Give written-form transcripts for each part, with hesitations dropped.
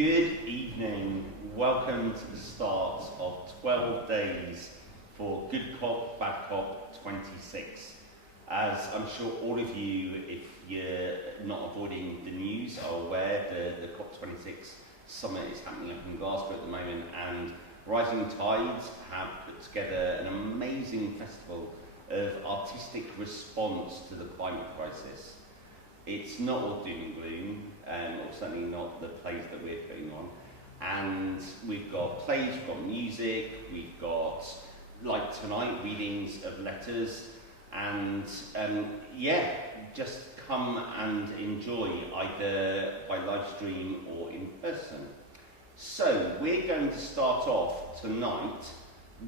Good evening. Welcome to the start of 12 days for Good Cop, Bad Cop 26. As I'm sure all of you, if you're not avoiding the news, are aware, the COP26 summit is happening up in Glasgow at the moment, and Rising Tides have put together an amazing festival of artistic response to the climate crisis. It's not all doom and gloom, or certainly not the plays that we're putting on. And we've got plays, we've got music, we've got, like tonight, readings of letters, and just come and enjoy either by live stream or in person. So we're going to start off tonight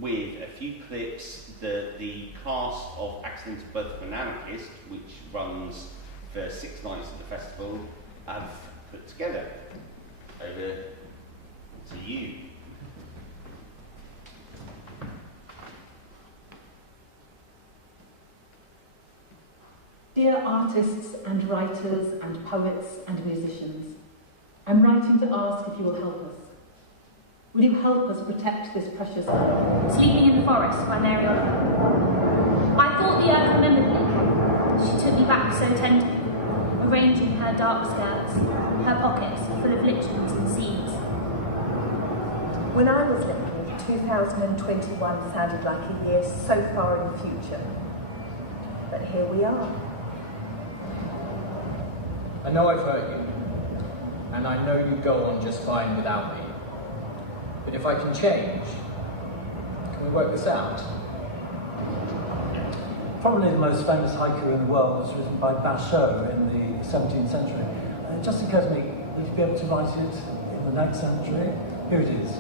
with a few clips that the cast of Accidental Birth of an Anarchist, which runs for 6 nights of the festival, have put together. Over to you. Dear artists and writers and poets and musicians, I'm writing to ask if you will help us. Will you help us protect this precious earth? Sleeping in the Forest by Mary Oliver. I thought the earth remembered me. She took me back so tenderly, arranging her dark skirts, her pockets full of lichens and seeds. When I was little, 2021 sounded like a year so far in the future. But here we are. I know I've hurt you, and I know you go on just fine without me. But if I can change, can we work this out? Probably the most famous haiku in the world was written by Basho in the 17th century. It just occurs to me that you'd be able to write it in the next century. Here it is.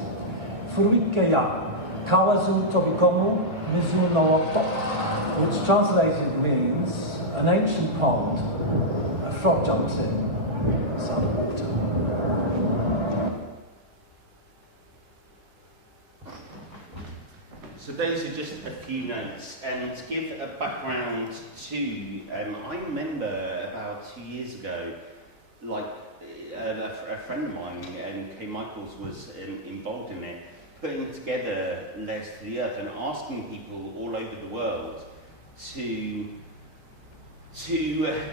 Furuike ya, kawazu tobikomu mizu no oto, which translated means an ancient pond, a frog jumps in, sound of water. So those are just a few notes, and to give a background to, I remember about 2 years ago, a friend of mine, Kay Michaels, was involved in it, putting together Letters to the Earth and asking people all over the world to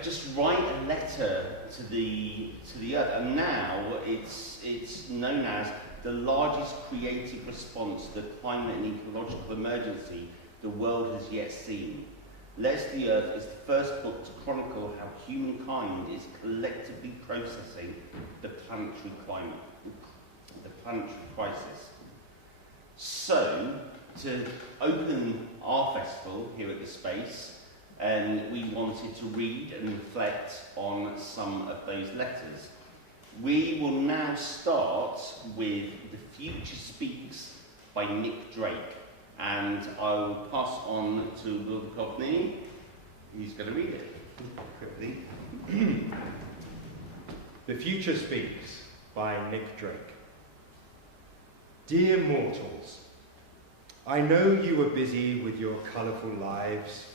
just write a letter to the Earth, and now it's known as the largest creative response to the climate and ecological emergency the world has yet seen. Letters to the Earth is the first book to chronicle how humankind is collectively processing the planetary climate, the planetary crisis. So, to open our festival here at the Space, we wanted to read and reflect on some of those letters. We will now start with The Future Speaks by Nick Drake, and I will pass on to Will Duchovny, who's going to read it quickly. The Future Speaks by Nick Drake. Dear mortals, I know you are busy with your colourful lives.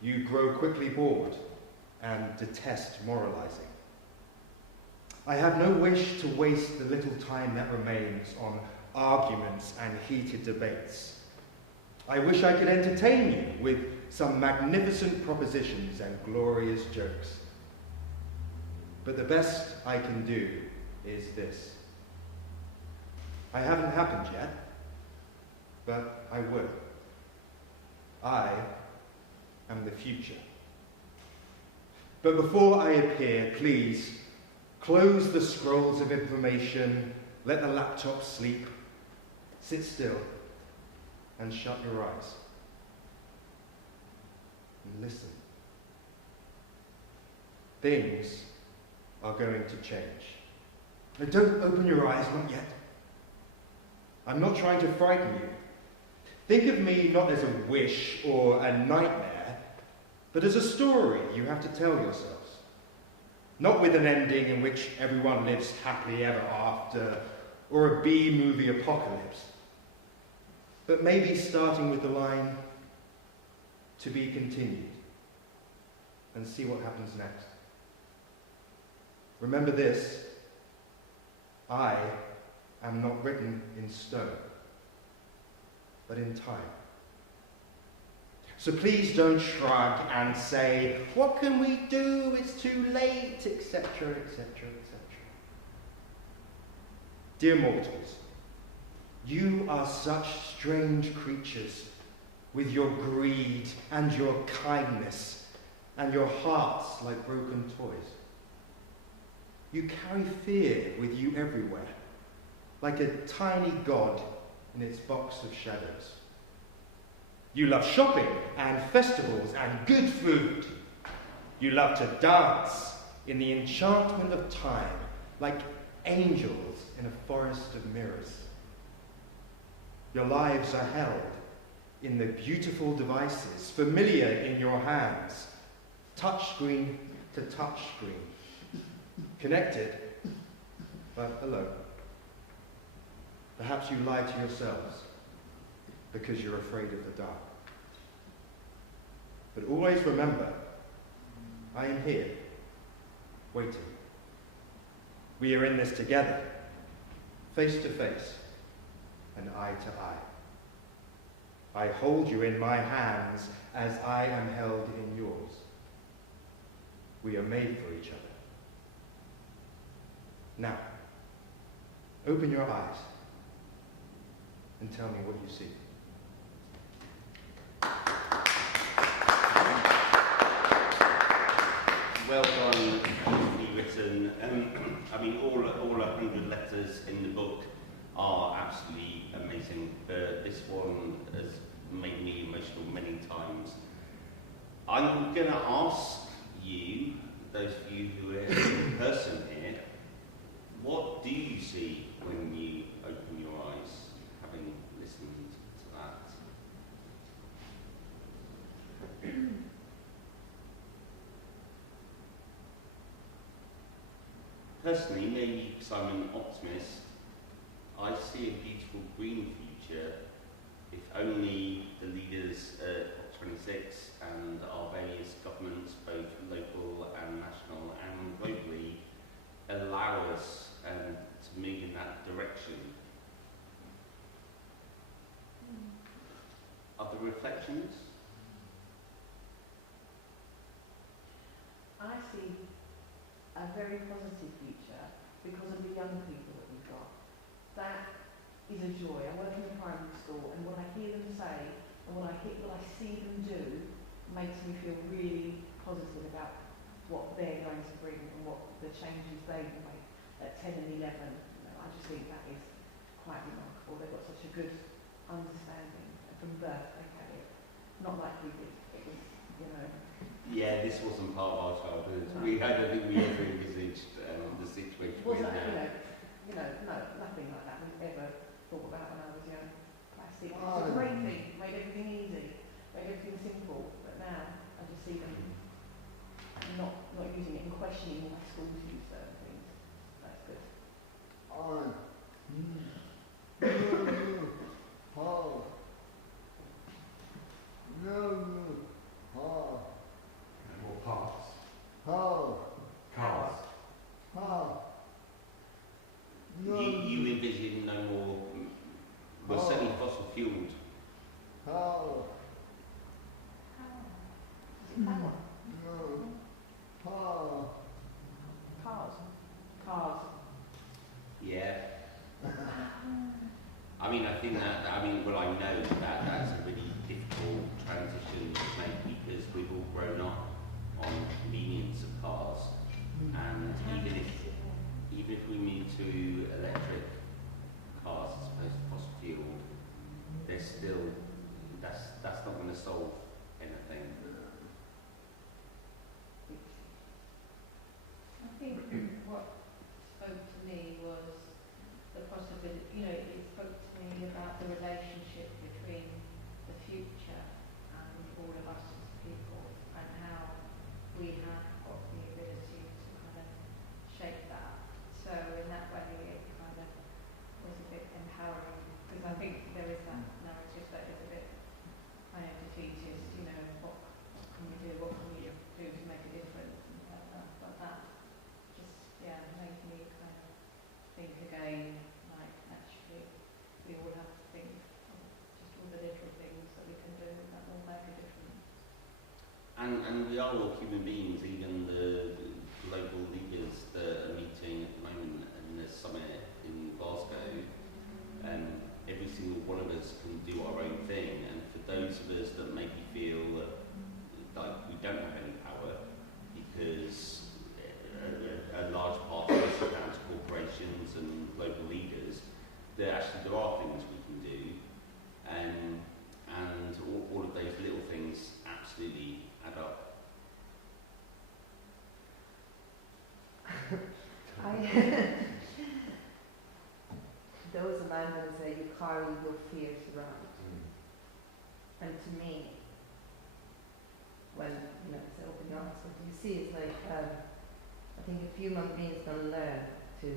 You grow quickly bored and detest moralising. I have no wish to waste the little time that remains on arguments and heated debates. I wish I could entertain you with some magnificent propositions and glorious jokes. But the best I can do is this. I haven't happened yet, but I will. I am the future. But before I appear, please, close the scrolls of information, let the laptop sleep, sit still, and shut your eyes. And listen. Things are going to change. Now don't open your eyes, not yet. I'm not trying to frighten you. Think of me not as a wish or a nightmare, but as a story you have to tell yourselves. Not with an ending in which everyone lives happily ever after, or a B-movie apocalypse, but maybe starting with the line, to be continued, and see what happens next. Remember this, I am not written in stone, but in time. So please don't shrug and say, what can we do? It's too late, etc., etc., etc. Dear mortals, you are such strange creatures with your greed and your kindness and your hearts like broken toys. You carry fear with you everywhere, like a tiny god in its box of shadows. You love shopping and festivals and good food. You love to dance in the enchantment of time, like angels in a forest of mirrors. Your lives are held in the beautiful devices, familiar in your hands, touchscreen to touchscreen, connected but alone. Perhaps you lie to yourselves because you're afraid of the dark. But always remember, I am here, waiting. We are in this together, face to face and eye to eye. I hold you in my hands as I am held in yours. We are made for each other. Now, open your eyes and tell me what you see. Well done, beautifully written. I mean, all 100 letters in the book are absolutely amazing, but this one has made me emotional many times. I'm going to ask you, those of you who are in person here, what do you see when you open your eyes, having listened to that? Personally, maybe because I'm an optimist, I see a beautiful green future if only the leaders at COP26 and our various governments, both local and national and globally, allow us to move in that direction. Other reflections? I see a very positive future because of the young people that we've got. That is a joy. I work in a primary school, and what I hear them say and what I see them do makes me feel really positive about what they're going to bring and what the changes they will make at 10 and 11. I just think that is quite remarkable. They've got such a good understanding from birth. They carry it, not like we did. It was, Yeah, this wasn't part of our childhood. I don't think we ever envisaged the situation we're in now. No, nothing like that we ever thought about when I was young. Plastic was a great thing, made everything easy, made everything simple, but now I just see them not using it and questioning why schools use certain things. That's good. More parts. Cars. You envision no more, well, certainly fossil fueled. Is it power? Cars. Yeah. I mean, I think that, I know that that's a really difficult transition to make because we've all grown up on convenience of cars, and even if we move to electric cars as opposed to fossil fuel, there's still, that's not going to solve anything. I think what spoke to me was the possibility, it spoke to me about the relationship between human beings, even the global leaders that are meeting at the moment in the summit in Glasgow, every single one of us can do our own thing, and for those of us that maybe feel like we don't have any power because a large part of us is down to corporations and global leaders, that actually there are things we can do, and all of those little things absolutely add up. There was a man that said, you carry your fears around. And to me, when it's open your eyes, what you see is like, I think if human beings don't learn to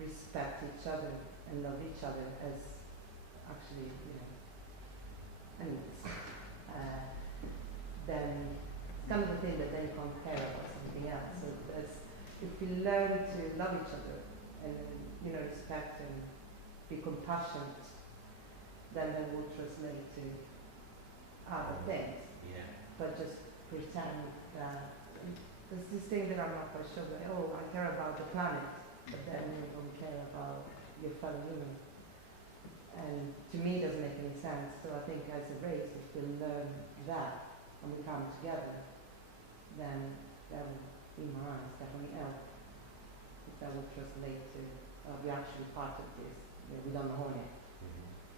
respect each other and love each other as actually, animals, then it's kind of the thing that then you can't care about something else. So if we learn to love each other and respect and be compassionate, then that will translate to other things. Yeah. But just pretend that there's this thing that I'm not quite sure that, I care about the planet, but then you don't care about your fellow human. And to me it doesn't make any sense. So I think as a race, if we learn that and we come together, then that will, in my eyes, definitely help. That will translate to we're actually part of this. We don't know it.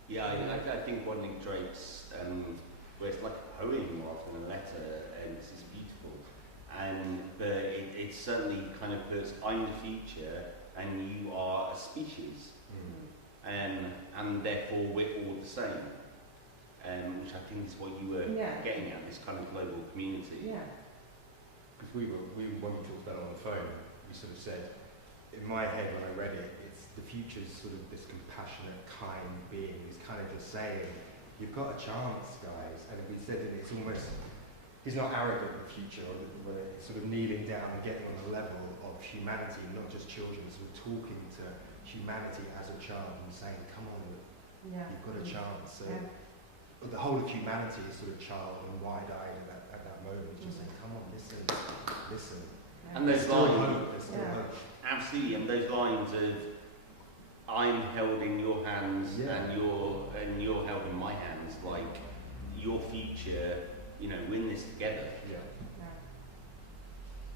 Yeah, I think one of Drake's, where it's like a poem rather than a letter, and it's beautiful. But it certainly kind of puts, I'm the future, and you are a species. And therefore we're all the same. Which I think is what you were getting at, this kind of global community. Yeah. Because when we talked about it on the phone, we sort of said, in my head when I read it, it's the future's sort of this compassionate, kind being who's kind of just saying, you've got a chance, guys. And we said that it's almost, he's not arrogant in the future, but it's sort of kneeling down and getting on the level of humanity, not just children, sort of talking to humanity as a child and saying, come on, you've got a chance. So the whole of humanity is sort of child and wide-eyed at that moment, just saying, come on, listen. And those lines, there's still hope. Absolutely, and those lines of I'm held in your hands and you're held in my hands, like your future, we're in this together. Yeah.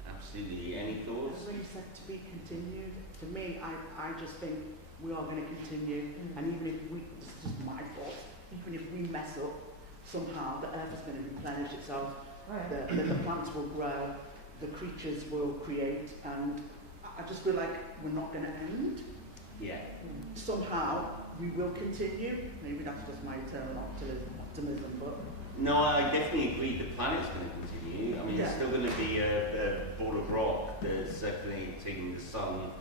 Absolutely. Any thoughts? As you said, to be continued. To me, I just think we are going to continue, and even if this is just my fault, even if we mess up, somehow the earth is going to replenish itself, the plants will grow, the creatures will create, and I just feel like we're not going to end. Yeah. Somehow we will continue. Maybe that's just my eternal optimism, but no, I definitely agree. The planet's going to continue. I mean, there's still going to be a ball of rock that's circulating the sun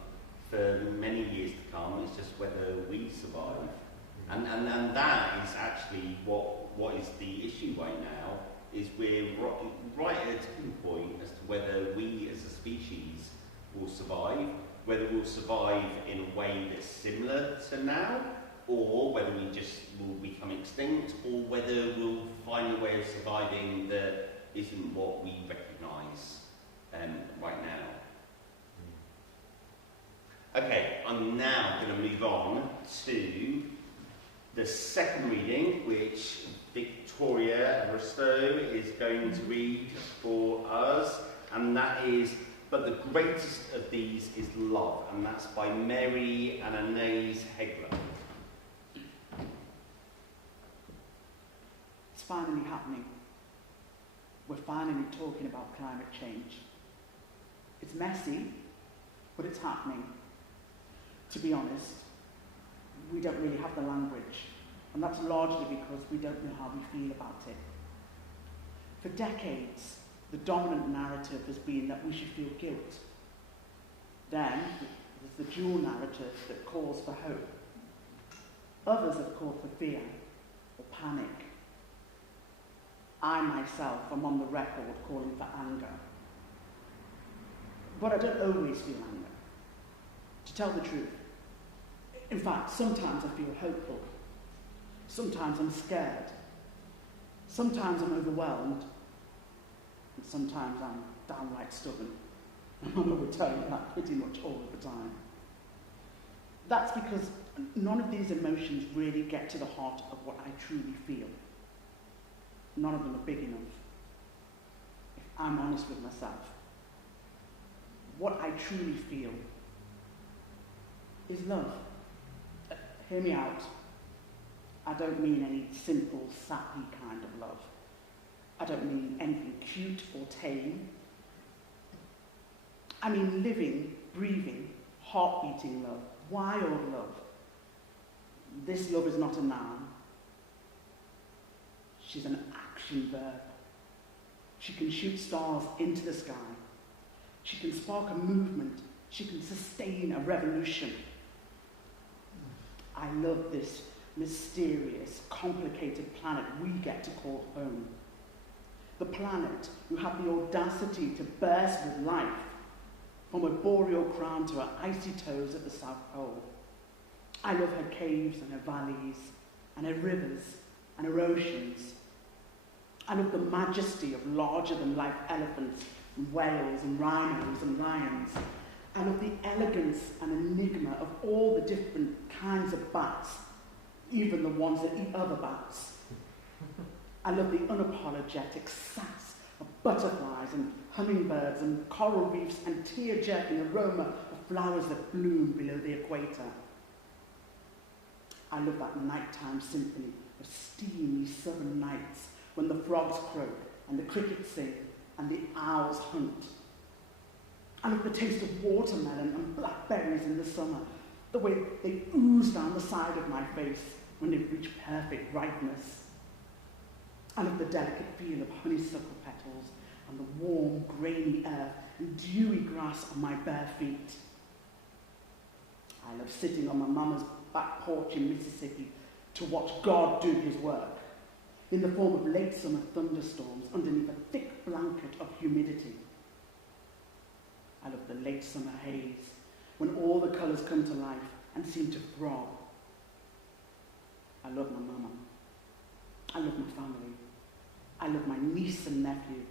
for many years to come. It's just whether we survive, and that is actually what is the issue right now. Is we're right at a tipping point as to whether we as a species will survive, whether we'll survive in a way that's similar to now, or whether we just will become extinct, or whether we'll find a way of surviving that isn't what we recognise right now. Okay, I'm now going to move on to the second reading, which Victoria Rostow is going to read for us, and that is, but the greatest of these is love, and that's by Mary Ananese Hegler. it's finally happening. We're finally talking about climate change. It's messy, but it's happening. To be honest, we don't really have the language, and that's largely because we don't know how we feel about it. For decades, the dominant narrative has been that we should feel guilt. Then, there's the dual narrative that calls for hope. Others have called for fear or panic. I myself am on the record calling for anger. But I don't always feel anger, to tell the truth. In fact, sometimes I feel hopeful. Sometimes I'm scared. Sometimes I'm overwhelmed. And sometimes I'm downright stubborn. My mama would tell you that pretty much all of the time. That's because none of these emotions really get to the heart of what I truly feel. None of them are big enough. If I'm honest with myself, what I truly feel is love. Hear me out. I don't mean any simple, sappy kind of love. I don't mean anything cute or tame. I mean living, breathing, heart-beating love, wild love. This love is not a noun. She's an action verb. She can shoot stars into the sky. She can spark a movement. She can sustain a revolution. I love this mysterious, complicated planet we get to call home. The planet who had the audacity to burst with life, from her boreal crown to her icy toes at the South Pole. I love her caves and her valleys, and her rivers and her oceans. I love the majesty of larger-than-life elephants and whales and rhinos and lions. I love the elegance and enigma of all the different kinds of bats, even the ones that eat other bats. I love the unapologetic sass of butterflies and hummingbirds and coral reefs and tear-jerking aroma of flowers that bloom below the equator. I love that nighttime symphony of steamy southern nights when the frogs croak and the crickets sing and the owls hunt. I love the taste of watermelon and blackberries in the summer, the way they ooze down the side of my face when they reach perfect ripeness. I love the delicate feel of honeysuckle petals and the warm, grainy earth and dewy grass on my bare feet. I love sitting on my mama's back porch in Mississippi to watch God do his work in the form of late summer thunderstorms underneath a thick blanket of humidity. I love the late summer haze when all the colours come to life and seem to throb. I love my mama. I love my family. I love my niece and nephew.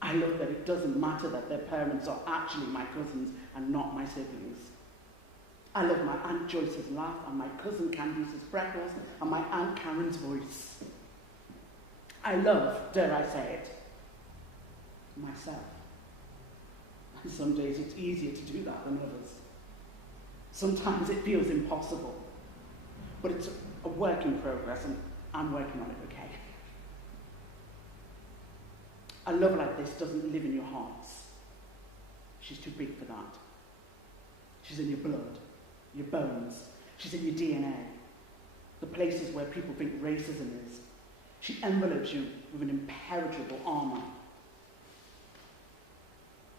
I love that it doesn't matter that their parents are actually my cousins and not my siblings. I love my Aunt Joyce's laugh and my cousin Candice's freckles and my Aunt Karen's voice. I love, dare I say it, myself. And some days it's easier to do that than others. Sometimes it feels impossible, but it's a work in progress and I'm working on it, okay? A love like this doesn't live in your hearts. She's too big for that. She's in your blood, your bones. She's in your DNA, the places where people think racism is. She envelopes you with an impenetrable armour.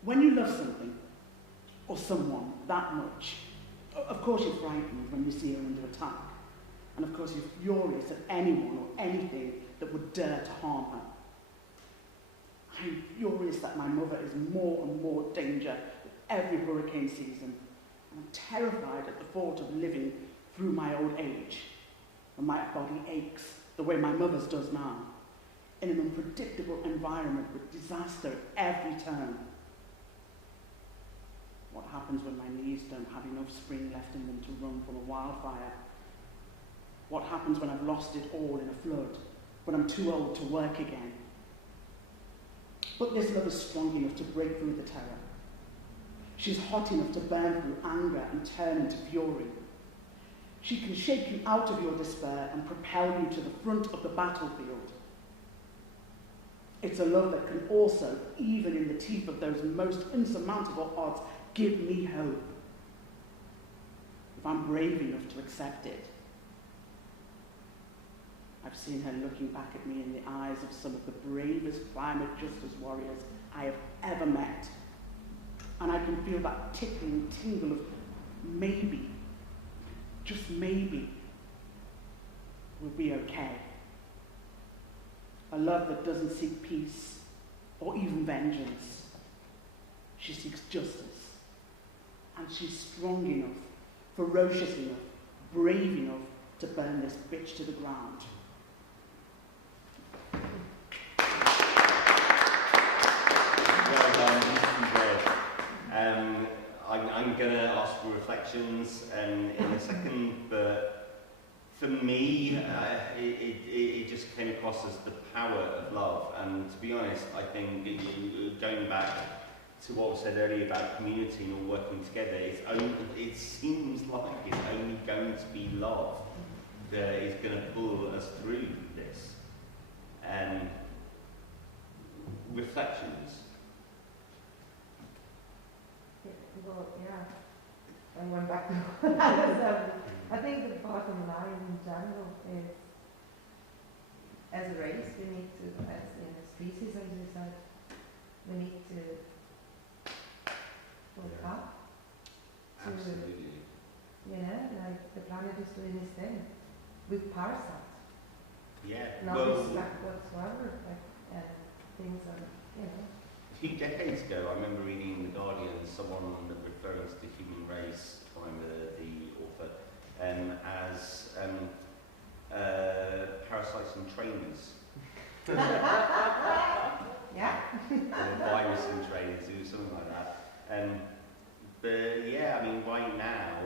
When you love something, or someone, that much, of course you're frightened when you see her under attack. And of course you're furious at anyone or anything that would dare to harm her. I'm furious that my mother is more and more danger with every hurricane season. I'm terrified at the thought of living through my old age, when my body aches the way my mother's does now, in an unpredictable environment with disaster at every turn. What happens when my knees don't have enough spring left in them to run from a wildfire? What happens when I've lost it all in a flood, when I'm too old to work again? But this love is strong enough to break through the terror. She's hot enough to burn through anger and turn into fury. She can shake you out of your despair and propel you to the front of the battlefield. It's a love that can also, even in the teeth of those most insurmountable odds, give me hope. If I'm brave enough to accept it. I've seen her looking back at me in the eyes of some of the bravest climate justice warriors I have ever met. And I can feel that tickling tingle of maybe, just maybe, we'll be okay. A love that doesn't seek peace or even vengeance. She seeks justice. And she's strong enough, ferocious enough, brave enough to burn this bitch to the ground. reflections in a second, but for me, it just came across as the power of love. And to be honest, I think going back to what was said earlier about community and all working together, it seems like it's only going to be love that is going to pull us through this. Reflections. Well, yeah. And went back to what I was I think the bottom line in general is, as a race, we need to, as in a species, as you said, we need to wake up. Absolutely. You know, like the planet is doing its thing with parasites. Yeah. No respect whatsoever. Like, things are, you know. A few decades ago, I remember reading in The Guardian someone referring to the human race, the author, as parasites and trainers. Yeah. Or virus and trainers, or something like that. But yeah, I mean, right now,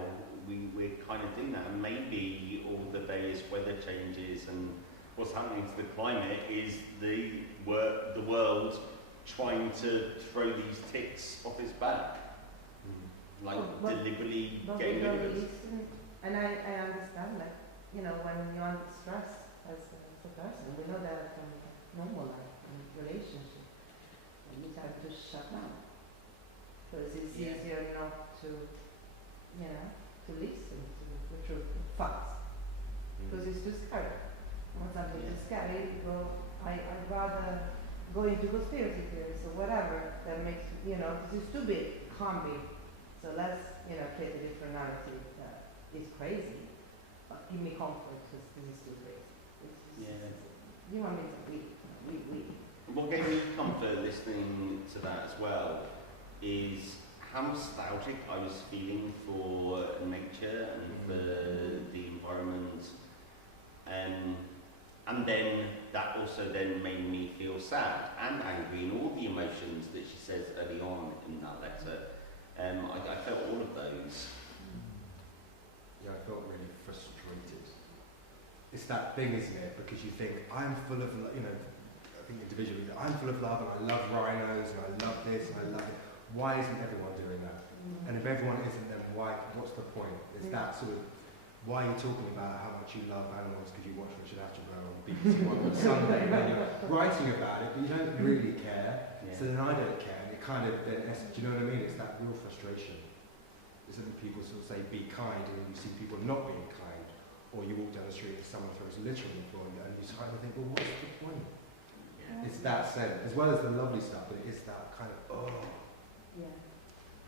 we're kind of doing that. And maybe all the various weather changes and what's happening to the climate is the world trying to throw these ticks off its back. Deliberately getting rid of it. And I understand that, you know, when you're under stress as a person, we know that from normal life and relationship, you have to shut down. Because it's easier not to, you know, to listen to the truth, facts. Because it's too scary. When something is scary, I'd rather go into conspiracy theories or whatever that makes, you know, because it's too big, can't be. So let's, you know, create a different narrative that is crazy, but give me comfort because this is too crazy. Human beings are weak. What gave me comfort listening to that as well is how nostalgic I was feeling for nature and for the environment. And then that also then made me feel sad and angry and all the emotions that she says early on in that letter. I felt all of those. Yeah, I felt really frustrated. It's that thing, isn't it? Because you think, I'm full of, you know, I think individually, I'm full of love and I love rhinos and I love this and I love it. Why isn't everyone doing that? And if everyone isn't, then why? What's the point? It's that sort of, why are you talking about how much you love animals because you watch Richard Attenborough on BBC One on Sunday and then you're writing about it, but you don't really care. Yeah. So then I don't care. And it kind of, then, do you know what I mean? It's that real frustration. Isn't it people sort of say, be kind, and then you see people not being kind. Or you walk down the street and someone throws litter on the floor and you kind of think, well, what's the point? Yeah. It's that sense, as well as the lovely stuff, but it is that kind of, oh. Yeah.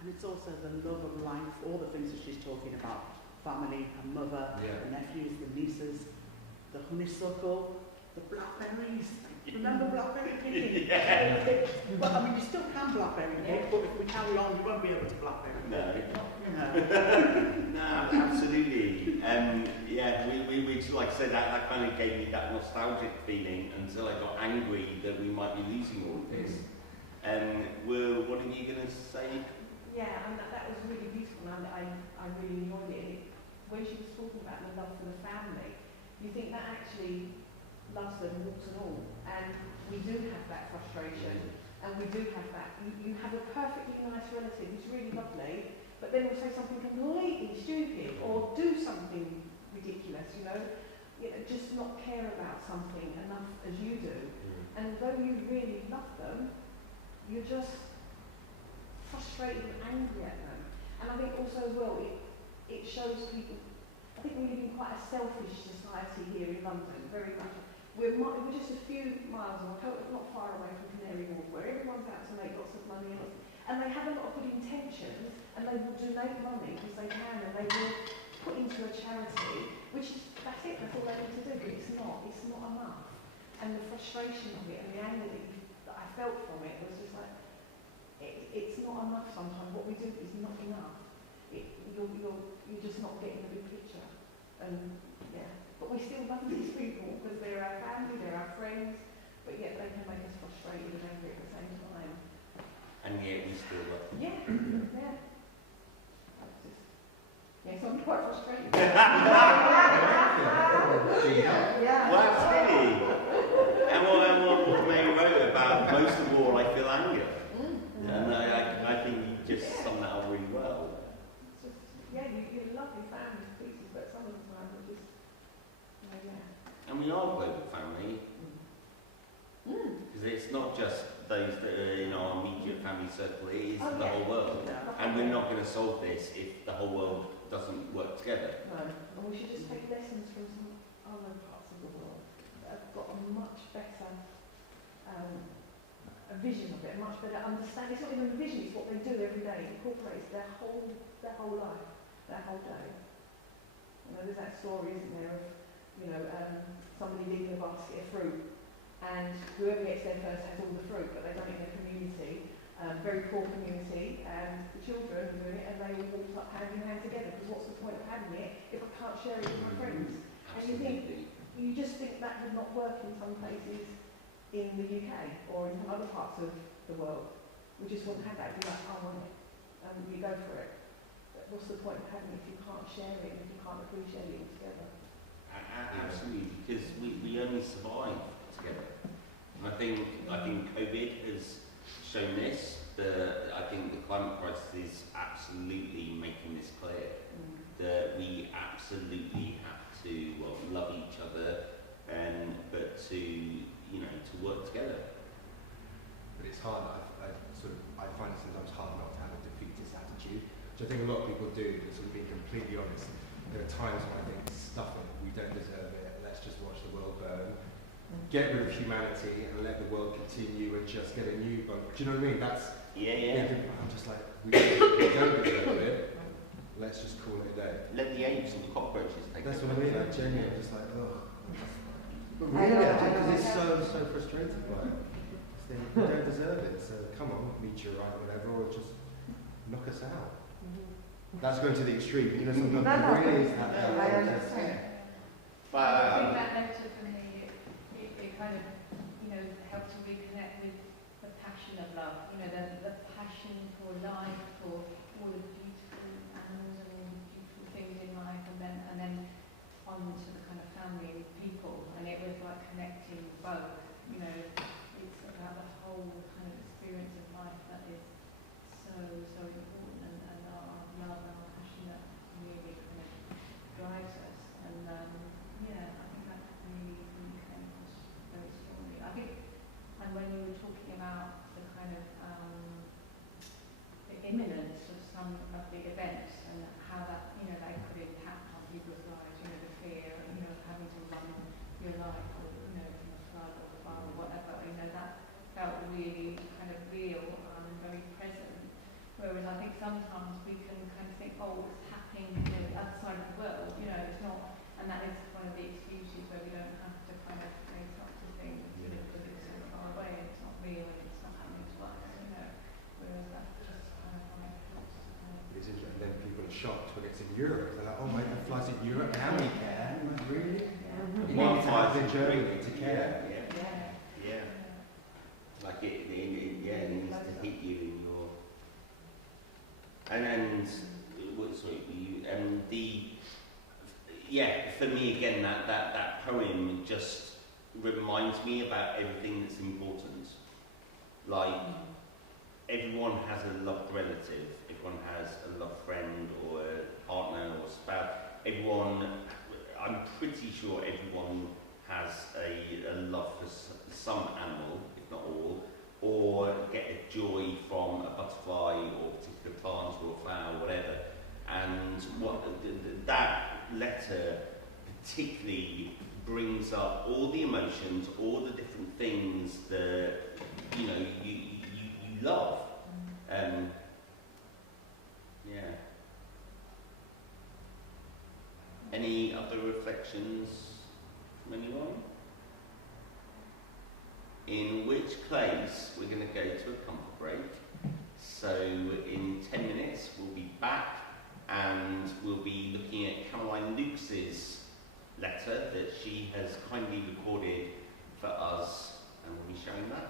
And it's also the love of life, all the things that she's talking about. Family, her mother, the nephews, the nieces, the honeysuckle, the blackberries. Remember blackberry picking? Yeah. Well, I mean, you still can blackberry pick, but if we carry on, you won't be able to blackberry pick. No, absolutely. We like I said, that kind of gave me that nostalgic feeling until I got angry that we might be losing all of this. What are you going to say? Yeah, and that was really beautiful, and I really enjoyed it. When she was talking about the love for the family, you think that actually loves them, warts and all. And we do have that frustration, and we do have that. You have a perfectly nice relative who's really lovely, but then will say something completely stupid or do something ridiculous, you know, just not care about something enough as you do. And though you really love them, you're just frustrated and angry at them. And I think also as well, it shows people, I think we live in quite a selfish society here in London, very much. We're just a few miles away, not far away from Canary Wharf, where everyone's out to make lots of money, and they have a lot of good intentions, and they will donate money because they can, and they will put into a charity, which is, that's it, that's all they need to do, but it's not enough. And the frustration of it and the anger that I felt from it was just like, it's not enough sometimes. What we do is not enough. You're just not getting the big picture. And but we still love these people because they're our family, they're our friends, but yet they can make us frustrated and angry at the same time. And yet we still love them. Yeah. family. Because it's not just those that are in our immediate family circle, it is the whole world. And we're not going to solve this if the whole world doesn't work together. No, and we should just take lessons from some other parts of the world that have got a much better a vision of it, a much better understanding. It's not even a vision, it's what they do every day. It incorporates their whole life, their whole day. You know, there's that story, isn't there, of, you know, somebody leaving a basket of fruit, and whoever gets there first has all the fruit, but they've done it in a community, very poor community, and the children are doing it, and they all walked up hand in hand together, because what's the point of having it if I can't share it with my friends? And you just think that would not work in some places in the UK, or in some other parts of the world. We just wouldn't have that. We'd be like, I want it, and you go for it. But what's the point of having it if you can't share it, if you can't appreciate it together? Absolutely, because we only survive together. And I think COVID has shown this. I think the climate crisis is absolutely making this clear, that we absolutely have to love each other, but to work together. But it's hard. I find it sometimes hard not to have a defeatist attitude, which I think a lot of people do. But sort of being completely honest, there are times when I think, stuff it, we don't deserve it. Let's just watch the world burn, get rid of humanity, and let the world continue, and just get a new bunch. Do you know what I mean? That's I'm just like, we don't deserve it. Let's just call it a day. Let the apes and the cockroaches take it. That's what I mean. Like, genuinely, I'm just like, ugh. But really, because it's so frustrated by it. We don't deserve it, so come on, meet your right, whatever, or just knock us out. That's going to the extreme, but you know, sometimes it really is that. I understand. But I think that letter for me, it kind of, helped to reconnect with the passion of love. You know, the passion for life, for all the beautiful animals and all the beautiful things in life, and then on to the kind of family and people, and it was like connecting both. You know, it's about the whole kind of experience of life that is so important, and our love and our passion that really kind of drives us. And I think that really came across very strongly. I think, and when you were talking about the kind of the imminence of some of the events and how that they could impact on people's lives, the fear of having to run your life, or from a flood or fire or whatever, that felt really kind of real and very present. Whereas I think sometimes we can kind of think, oh, it's happening outside of the world, it's not, and that is one of the excuses where we don't have to kind of face up to things, because it's so far away and it's not real and it's not happening to us, whereas that's just kind of like it's interesting, and then people are shocked when it's in Europe. They're like, oh, mate, that flies in Europe, how many care? I'm like, really? You need to have the Germany to care. Yeah. Like it needs to hit you in your. For me again, that poem just reminds me about everything that's important. Like, everyone has a loved relative, everyone has a loved friend or a partner or spouse. I'm pretty sure everyone has a love for some animal, if not all, or get a joy from a butterfly or a particular plant or a flower or whatever. And that letter particularly brings up all the emotions, all the different things that you love. Any other reflections from anyone? In which case we're going to go to a comfort break. So in 10 minutes we'll be back and we'll be looking at Caroline Luke's letter that she has kindly recorded for us, and we'll be showing that.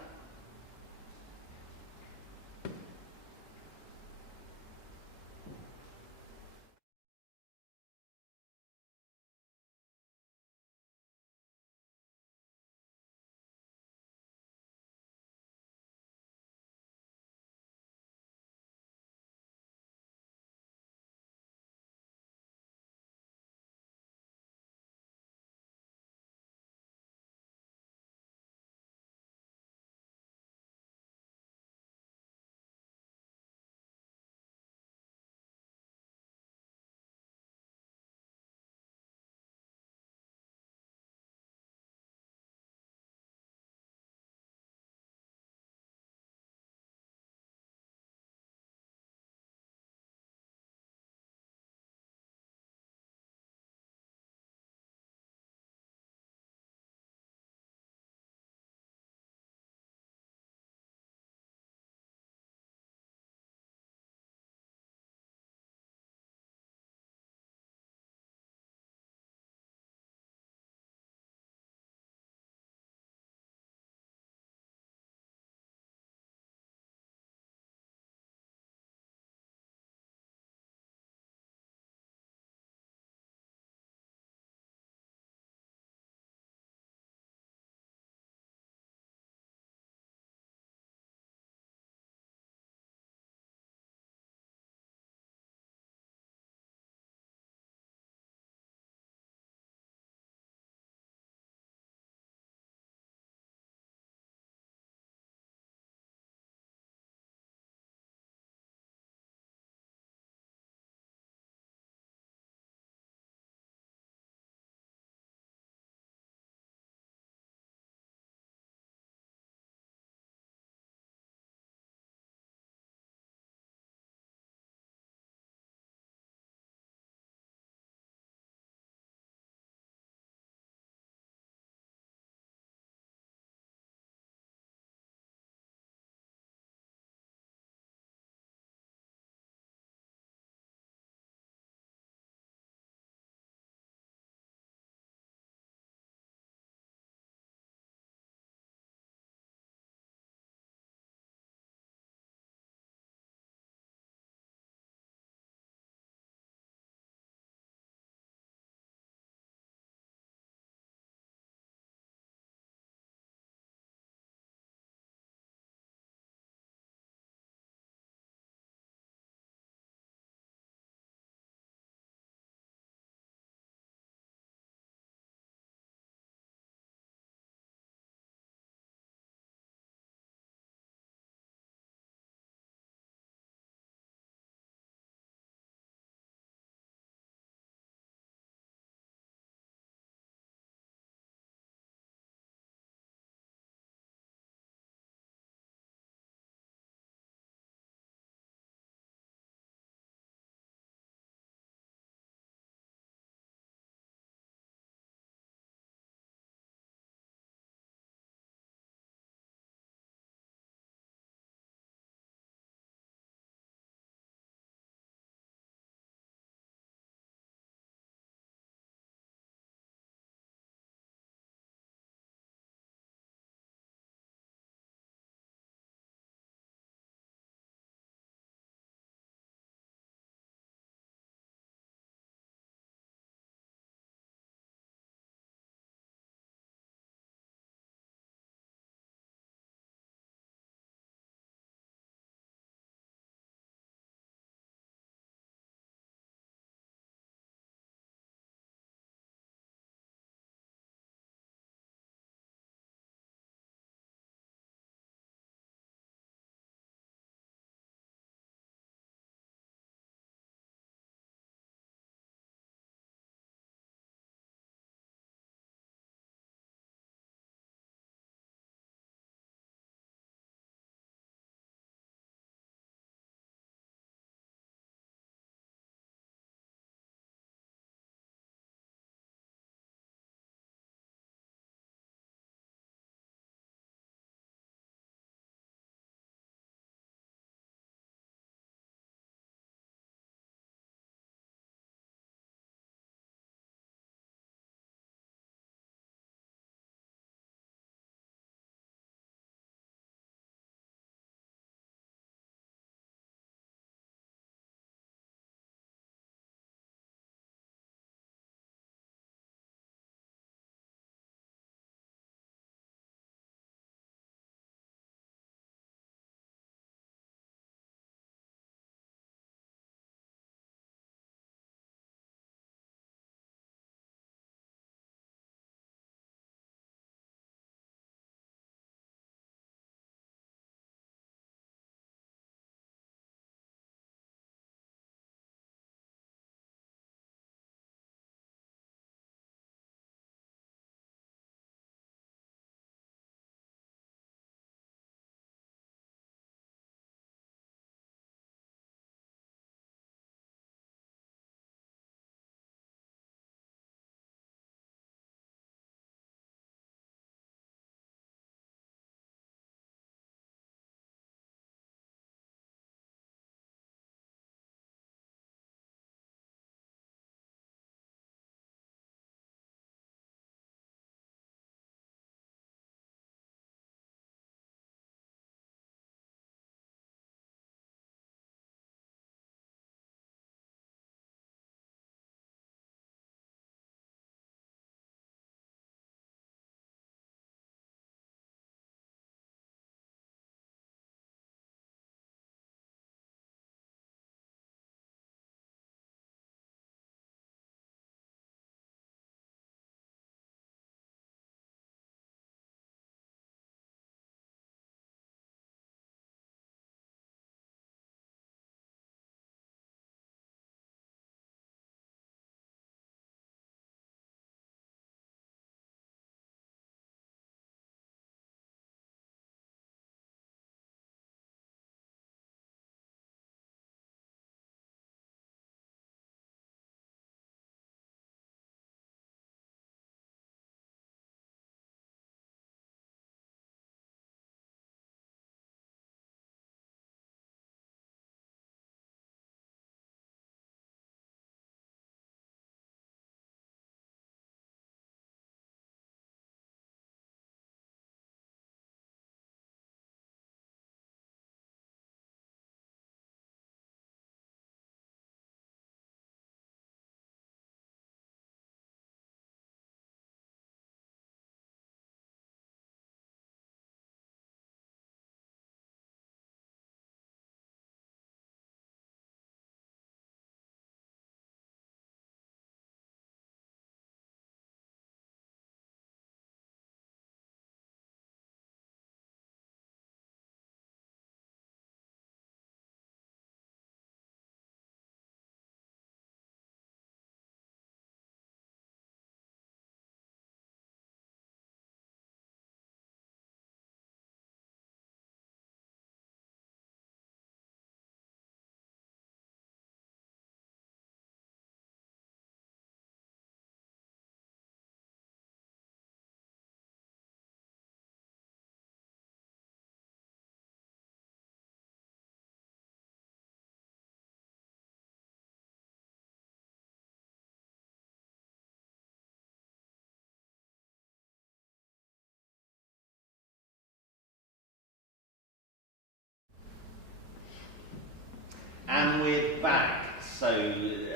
And we're back. So,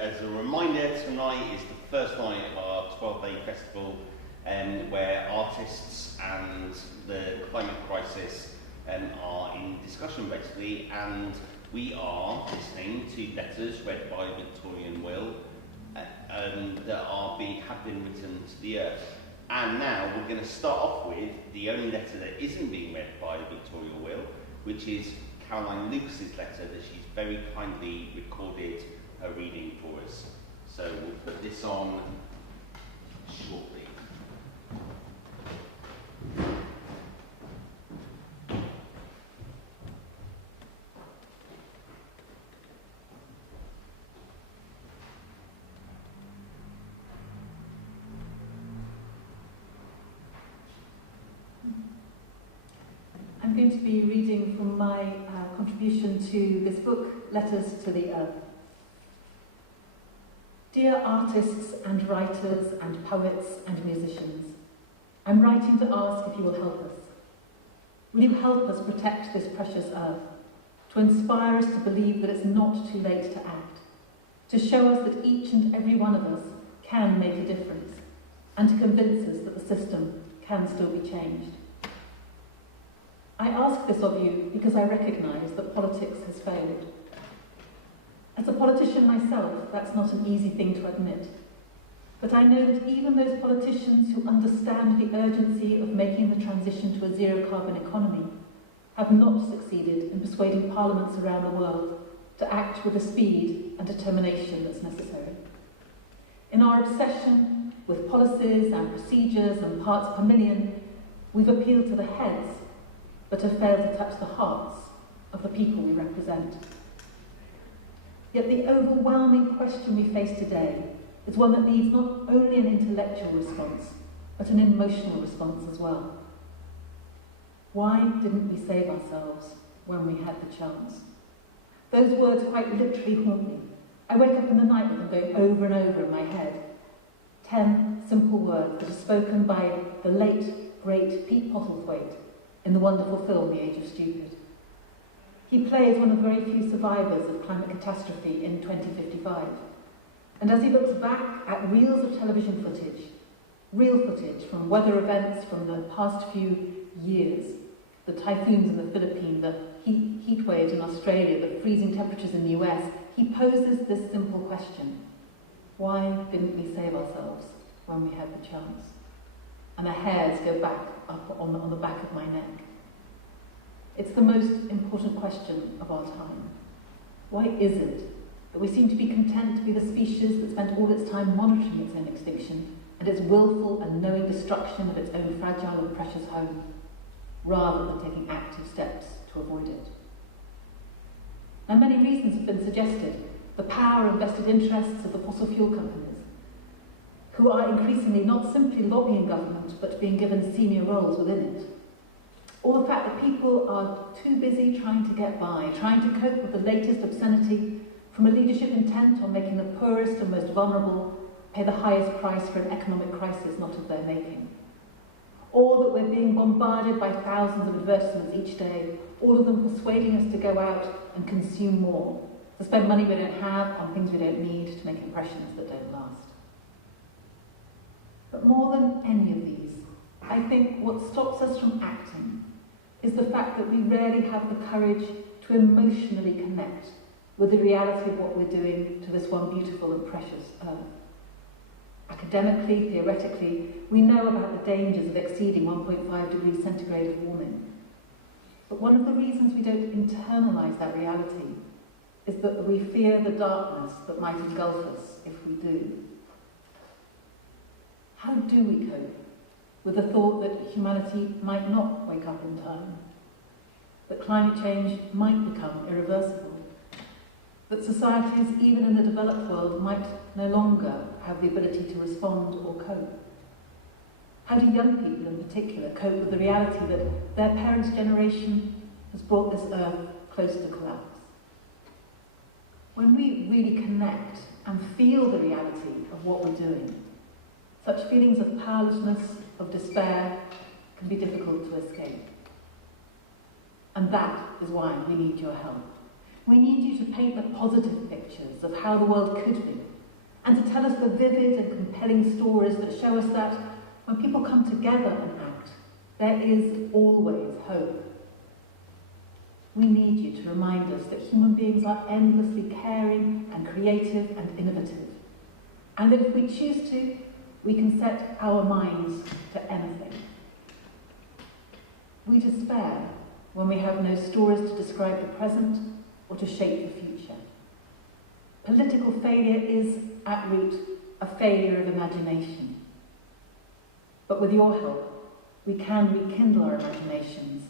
as a reminder, tonight is the first night of our 12-day festival where artists and the climate crisis are in discussion, basically, and we are listening to letters read by Victoria and Will that have been written to the Earth. And now we're going to start off with the only letter that isn't being read by Victoria Will, which is Caroline Lucas's letter that she's very kindly recorded her reading for us. So we'll put this on shortly. I'm going to be reading from my contribution to this book, Letters to the Earth. Dear artists and writers and poets and musicians, I'm writing to ask if you will help us. Will you help us protect this precious earth, to inspire us to believe that it's not too late to act, to show us that each and every one of us can make a difference, and to convince us that the system can still be changed. I ask this of you because I recognise that politics has failed. As a politician myself, that's not an easy thing to admit. But I know that even those politicians who understand the urgency of making the transition to a zero-carbon economy have not succeeded in persuading parliaments around the world to act with the speed and determination that's necessary. In our obsession with policies and procedures and parts per million, we've appealed to the heads but have failed to touch the hearts of the people we represent. Yet the overwhelming question we face today is one that needs not only an intellectual response, but an emotional response as well. Why didn't we save ourselves when we had the chance? Those words quite literally haunt me. I wake up in the night with them going over and over in my head. 10 simple words that are spoken by the late, great Pete Postlethwaite in the wonderful film The Age of Stupid. He plays one of the very few survivors of climate catastrophe in 2055. And as he looks back at reels of television footage, real footage from weather events from the past few years, the typhoons in the Philippines, the heat waves in Australia, the freezing temperatures in the US, he poses this simple question: why didn't we save ourselves when we had the chance? And the hairs go back up on the back of my neck. It's the most important question of our time. Why is it that we seem to be content to be the species that spent all its time monitoring its own extinction and its willful and knowing destruction of its own fragile and precious home, rather than taking active steps to avoid it? Now, many reasons have been suggested. The power and vested interests of the fossil fuel companies, who are increasingly not simply lobbying government, but being given senior roles within it. Or the fact that people are too busy trying to get by, trying to cope with the latest obscenity from a leadership intent on making the poorest and most vulnerable pay the highest price for an economic crisis not of their making. Or that we're being bombarded by thousands of advertisements each day, all of them persuading us to go out and consume more, to spend money we don't have on things we don't need, to make impressions that don't last. But more than any of these, I think what stops us from acting is the fact that we rarely have the courage to emotionally connect with the reality of what we're doing to this one beautiful and precious earth. Academically, theoretically, we know about the dangers of exceeding 1.5 degrees centigrade of warming. But one of the reasons we don't internalise that reality is that we fear the darkness that might engulf us if we do. How do we cope with the thought that humanity might not wake up in time, that climate change might become irreversible, that societies, even in the developed world, might no longer have the ability to respond or cope? How do young people in particular cope with the reality that their parents' generation has brought this earth close to collapse? When we really connect and feel the reality of what we're doing, such feelings of powerlessness, of despair, can be difficult to escape. And that is why we need your help. We need you to paint the positive pictures of how the world could be, and to tell us the vivid and compelling stories that show us that when people come together and act, there is always hope. We need you to remind us that human beings are endlessly caring and creative and innovative, and that if we choose to, we can set our minds to anything. We despair when we have no stories to describe the present or to shape the future. Political failure is, at root, a failure of imagination. But with your help, we can rekindle our imaginations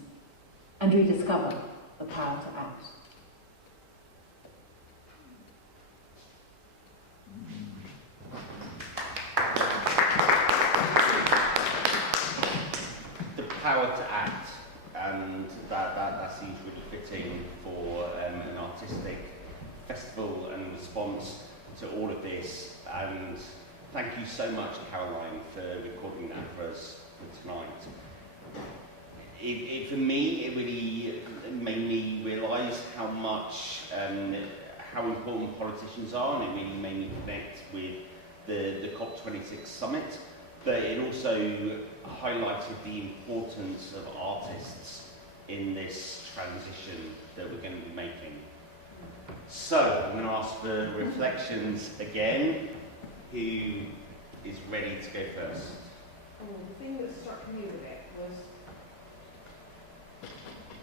and rediscover the power to act. The power to act, and that seems really fitting for an artistic festival and response to all of this. And thank you so much, Caroline, for recording that for us for tonight. For me, it really made me realise how much, how important politicians are, and it really made me connect with the COP26 summit. But it also highlighted the importance of artists in this transition that we're going to be making. So, I'm going to ask for reflections again. Who is ready to go first? The thing that struck me with it was,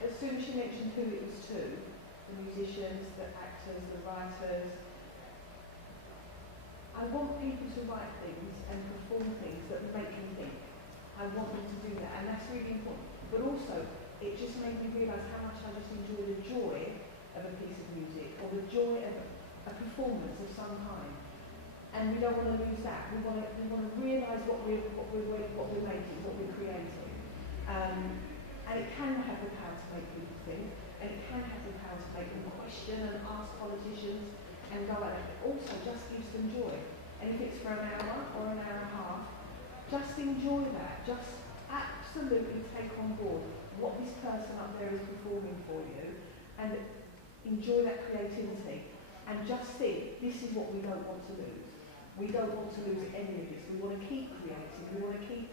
as soon as she mentioned who it was to, the musicians, the actors, the writers, I want people to write things and perform things that make me think. I want them to do that, and that's really important. But also, it just made me realise how much I just enjoy the joy of a piece of music, or the joy of a performance of some kind. And we don't want to lose that. We want to realise what we're making, what we're creating. And it can have the power to make people think, and it can have the power to make them question and ask politicians and go at it. It also just gives them joy. And if it's for an hour or an hour and a half, just enjoy that. Just absolutely take on board what this person up there is performing for you, and enjoy that creativity. And just think, this is what we don't want to lose. We don't want to lose any of this. We want to keep creating. We want to keep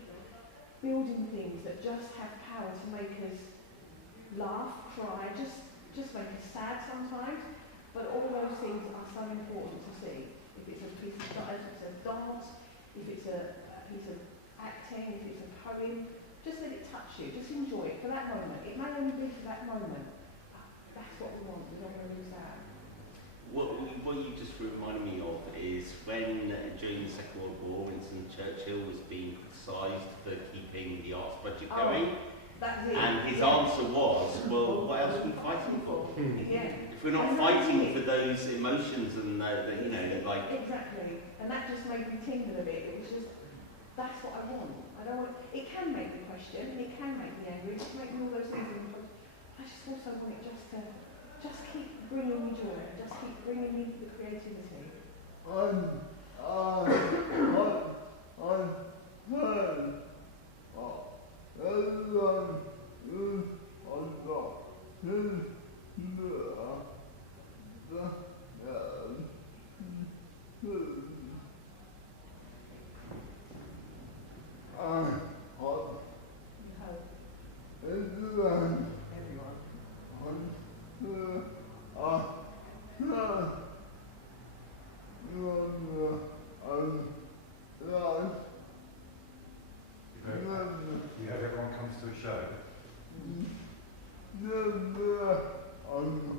building things that just have power to make us laugh, cry, just make us sad sometimes. But all those things are so important to see. If it's a piece of dance, if it's a piece of acting, if it's a poem, just let it touch you. Just enjoy it for that moment. It may only be for that moment. That's what we want. We don't want to lose that. What you just reminded me of is when, during the Second World War, Winston Churchill was being criticised for keeping the arts budget going. That's it. And his answer was, well, what else are we fighting for? Yeah. If we're not fighting for those emotions and, like... Exactly. And that just made me tingle a bit. It was just, that's what I want. I don't want... It can make me question, and it can make me angry, it can make me all those things. I just also want it just to... Just keep bringing me joy, just keep bringing me the creativity. You have everyone comes to a show. No more online.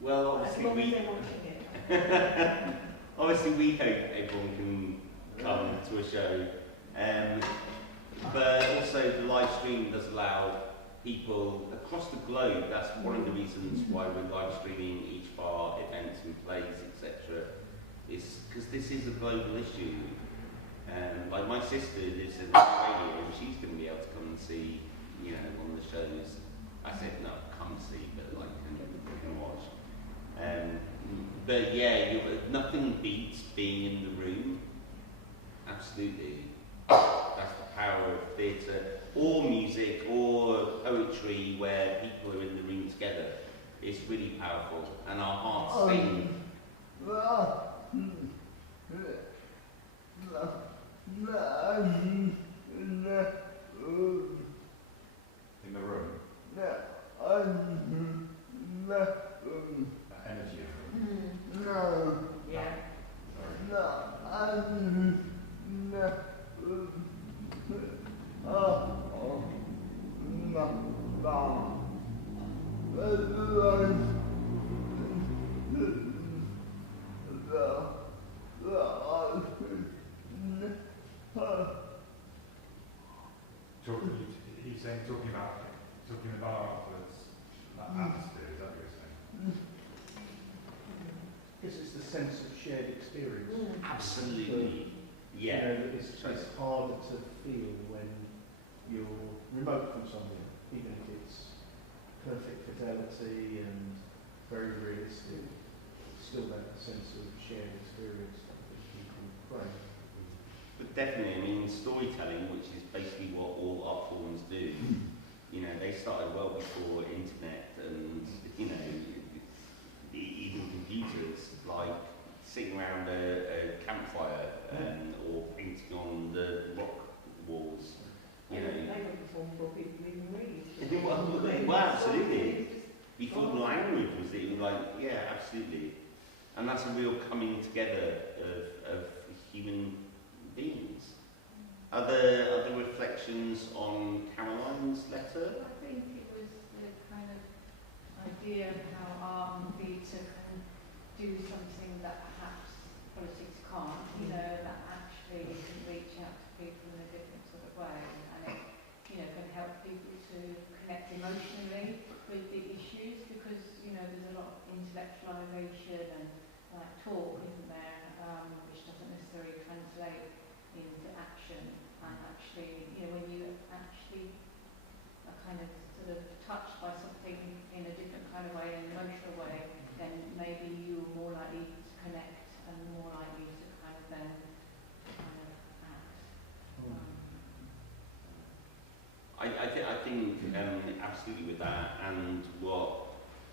Well, obviously we hope everyone can come to a show, but also the live stream does allow people across the globe. That's one of the reasons why we're live streaming each of our events and plays, etc. Is because this is a global issue. Like my sister lives in Australia, and she's going to be able to come and see, one of the shows. I said no, come see, but like can watch. But yeah, nothing beats being in the room. Absolutely, that's the power of this. It's really powerful, and our hearts sing. In the room. That energy in the room. Yeah. He's saying talking about that atmosphere, is that what you're saying? Because it's the sense of shared experience. Absolutely. Yeah. You know, that it's harder to feel when you're remote from something, even if it's perfect fidelity and very realistic. Still that sense of shared experience that people crave. But definitely, I mean, storytelling, which is basically what all art forms do, you know, they started well before internet and, you know, even computers, like sitting around a campfire or painting on the rock walls. You know, they were performed before people even read. Well, absolutely. Before the language was even like, yeah, absolutely. And that's a real coming together of human beings. Are there reflections on Caroline's letter? I think it was the kind of idea of how art and theatre can do something that perhaps politics can't, you know, that actually can reach out to people in a different sort of way, and it, you know, can help people to connect emotionally with the issues, because, you know, there's a lot of intellectualisation and like talk, isn't there, which doesn't necessarily translate into action. And actually, you know, when you actually are kind of sort of touched by something in a different kind of way, an emotional way, then maybe you're more likely to connect and more likely to kind of then kind of act. I think absolutely with that, and what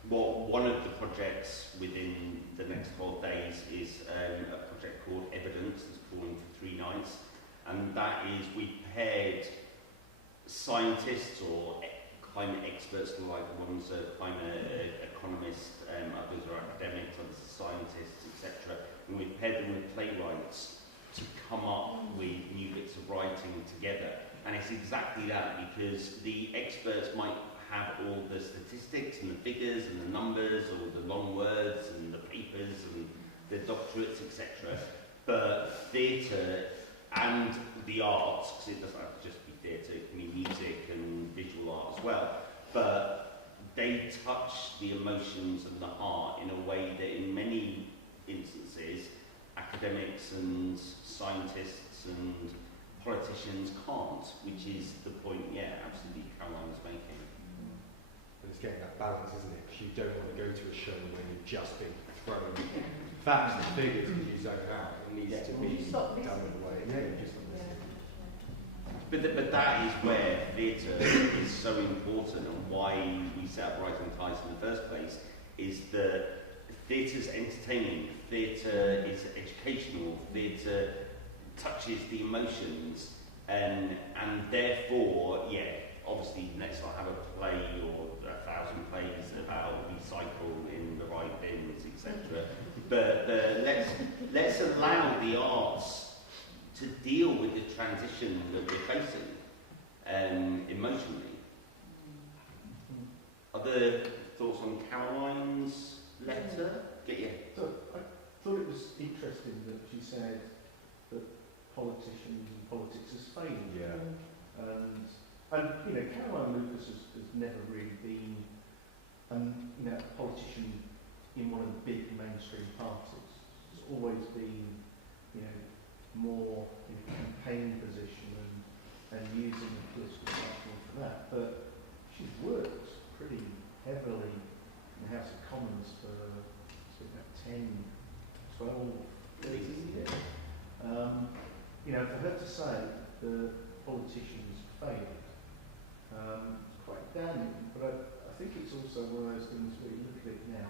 one of the projects within the next 12 days is a project called Evidence. It's calling for 3 nights, and that is we paired scientists or climate experts, like one's a climate economist, others are academics, others are scientists, etc. And we paired them with playwrights to come up with new bits of writing together. And it's exactly that, because the experts might have all the statistics and the figures and the numbers, or the long words and the papers and the doctorates, etc. But theatre and the arts, because it doesn't have to just be theatre, it can be music and visual art as well, but they touch the emotions and the heart in a way that in many instances academics and scientists and politicians can't, which is the point, yeah, absolutely, Caroline was making. And it's getting that balance, isn't it? Because you don't want to go to a show where you're just being thrown facts and figures because you zone out. It needs to be done in a way. Yeah, you just But that is where theatre is so important, and why we set up Writing Ties in the first place, is that theatre's entertaining, theatre is educational, theatre touches the emotions, and therefore, yeah, obviously next I'll have a play or 1,000 plays about recycle in the right bins, etc. But let's allow the arts to deal with the transition that we're facing emotionally. Other thoughts on Caroline's letter? So I thought it was interesting that she said that politicians and politics has failed. Yeah. And you know, Caroline Lucas has never really been you know, a politician in one of the big mainstream parties. She's always been, you know, more in a campaign position and using the political platform for that. But she's worked pretty heavily in the House of Commons for about 10, 12, 13 years. You know, for her to say that politicians failed, it's quite damning. But I think it's also one of those things where you look at it now.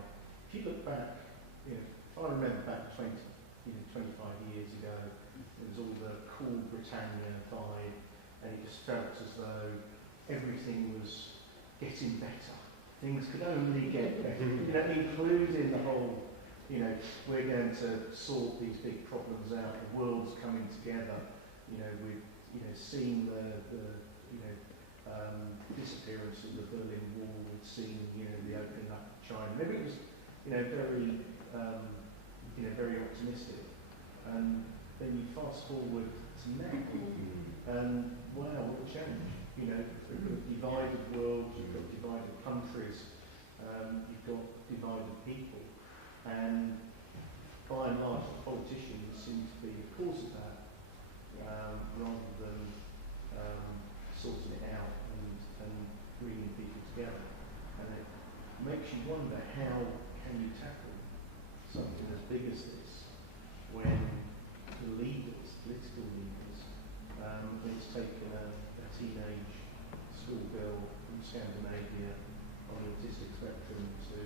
If you look back, if I remember back 25 years ago, there was all the cool Britannia vibe, and it just felt as though everything was getting better. Things could only get better, including the whole, we're going to sort these big problems out, the world's coming together, with, seeing the disappearance of the Berlin Wall, we'd seen, the opening up of China. Maybe it was, very optimistic. And then you fast forward to now, and wow, what a change. We've got a divided world, you've got divided countries, you've got divided people, and by and large, the politicians seem to be the cause of that, rather than sorting it out and bringing people together. And it makes you wonder, how can you tackle something as big as this when the leaders, political leaders, it's taken a teenage schoolgirl from Scandinavia on the autistic spectrum to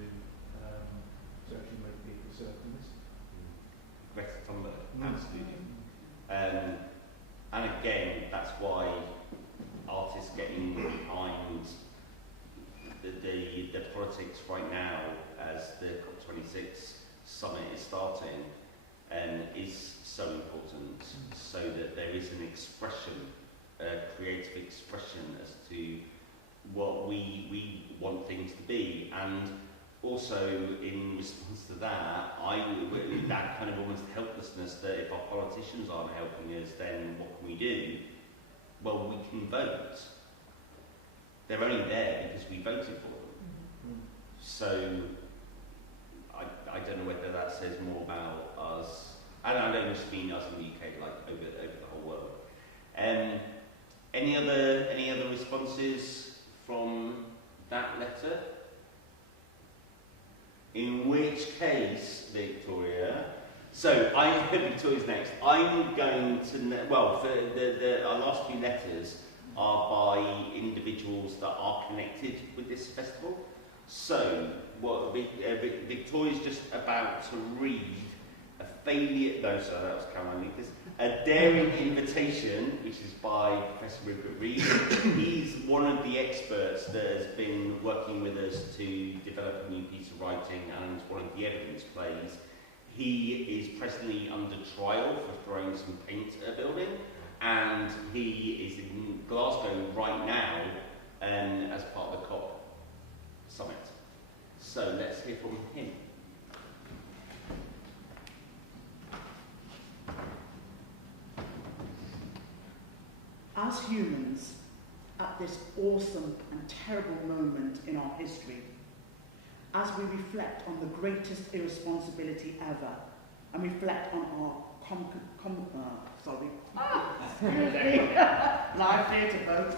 actually make people self-listen. Greta Thunberg, absolutely. And again, that's why artists getting behind the politics right now as the COP26 summit is starting is so important, so that there is an expression, a creative expression as to what we want things to be. And also in response to that, that kind of almost helplessness that if our politicians aren't helping us, then what can we do? Well, we can vote. They're only there because we voted for them. So I don't know whether that says more about us, and I don't just mean us in the UK, like over the whole world. Any other responses from that letter? In which case, Victoria. So Victoria's next. I'm going to our last few letters are by individuals that are connected with this festival. So what Victoria's just about to read a daring invitation, which is by Professor Rupert Reed. He's one of the experts that has been working with us to develop a new piece of writing, and one of the evidence plays. He is presently under trial for throwing some paint at a building, and he is in Glasgow right now as part of the COP summit. So let's hear from him. As humans, at this awesome and terrible moment in our history, as we reflect on the greatest irresponsibility ever, and reflect on our live theatre, folks.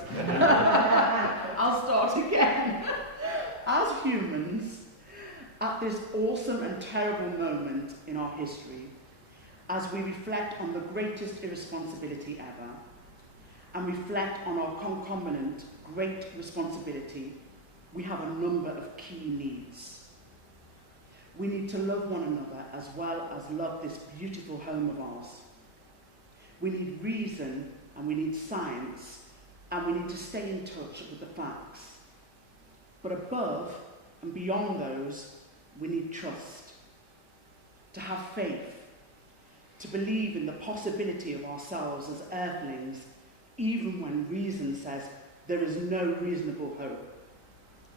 I'll start again. As humans, at this awesome and terrible moment in our history, as we reflect on the greatest irresponsibility ever, and reflect on our concomitant great responsibility, we have a number of key needs. We need to love one another as well as love this beautiful home of ours. We need reason, and we need science, and we need to stay in touch with the facts. But above and beyond those, we need trust, to have faith, to believe in the possibility of ourselves as earthlings, even when reason says there is no reasonable hope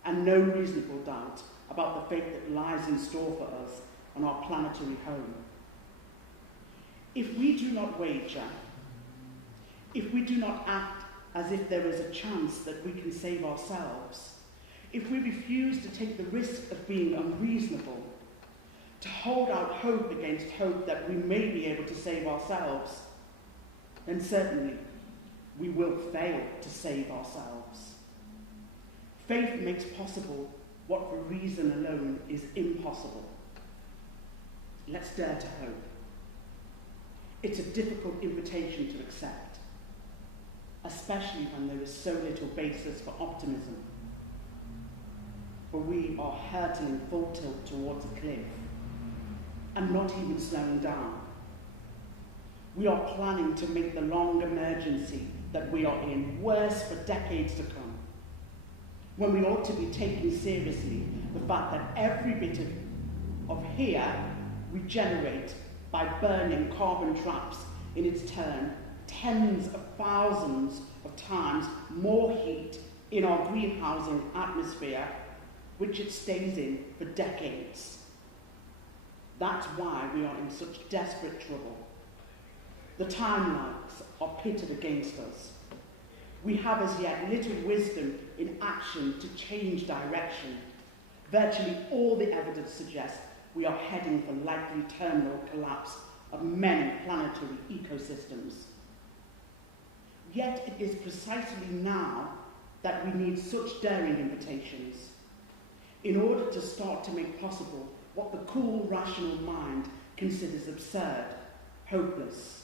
and no reasonable doubt about the fate that lies in store for us on our planetary home. If we do not wager, if we do not act as if there is a chance that we can save ourselves, if we refuse to take the risk of being unreasonable, to hold out hope against hope that we may be able to save ourselves, then certainly we will fail to save ourselves. Faith makes possible what for reason alone is impossible. Let's dare to hope. It's a difficult invitation to accept, especially when there is so little basis for optimism. where we are hurtling full tilt towards a cliff and not even slowing down. We are planning to make the long emergency that we are in worse for decades to come, when we ought to be taking seriously the fact that every bit of here we generate by burning carbon traps in its turn tens of thousands of times more heat in our greenhousing atmosphere, which it stays in for decades. That's why we are in such desperate trouble. The timelines are pitted against us. We have as yet little wisdom in action to change direction. Virtually all the evidence suggests we are heading for likely terminal collapse of many planetary ecosystems. Yet it is precisely now that we need such daring invitations in order to start to make possible what the cool, rational mind considers absurd, hopeless.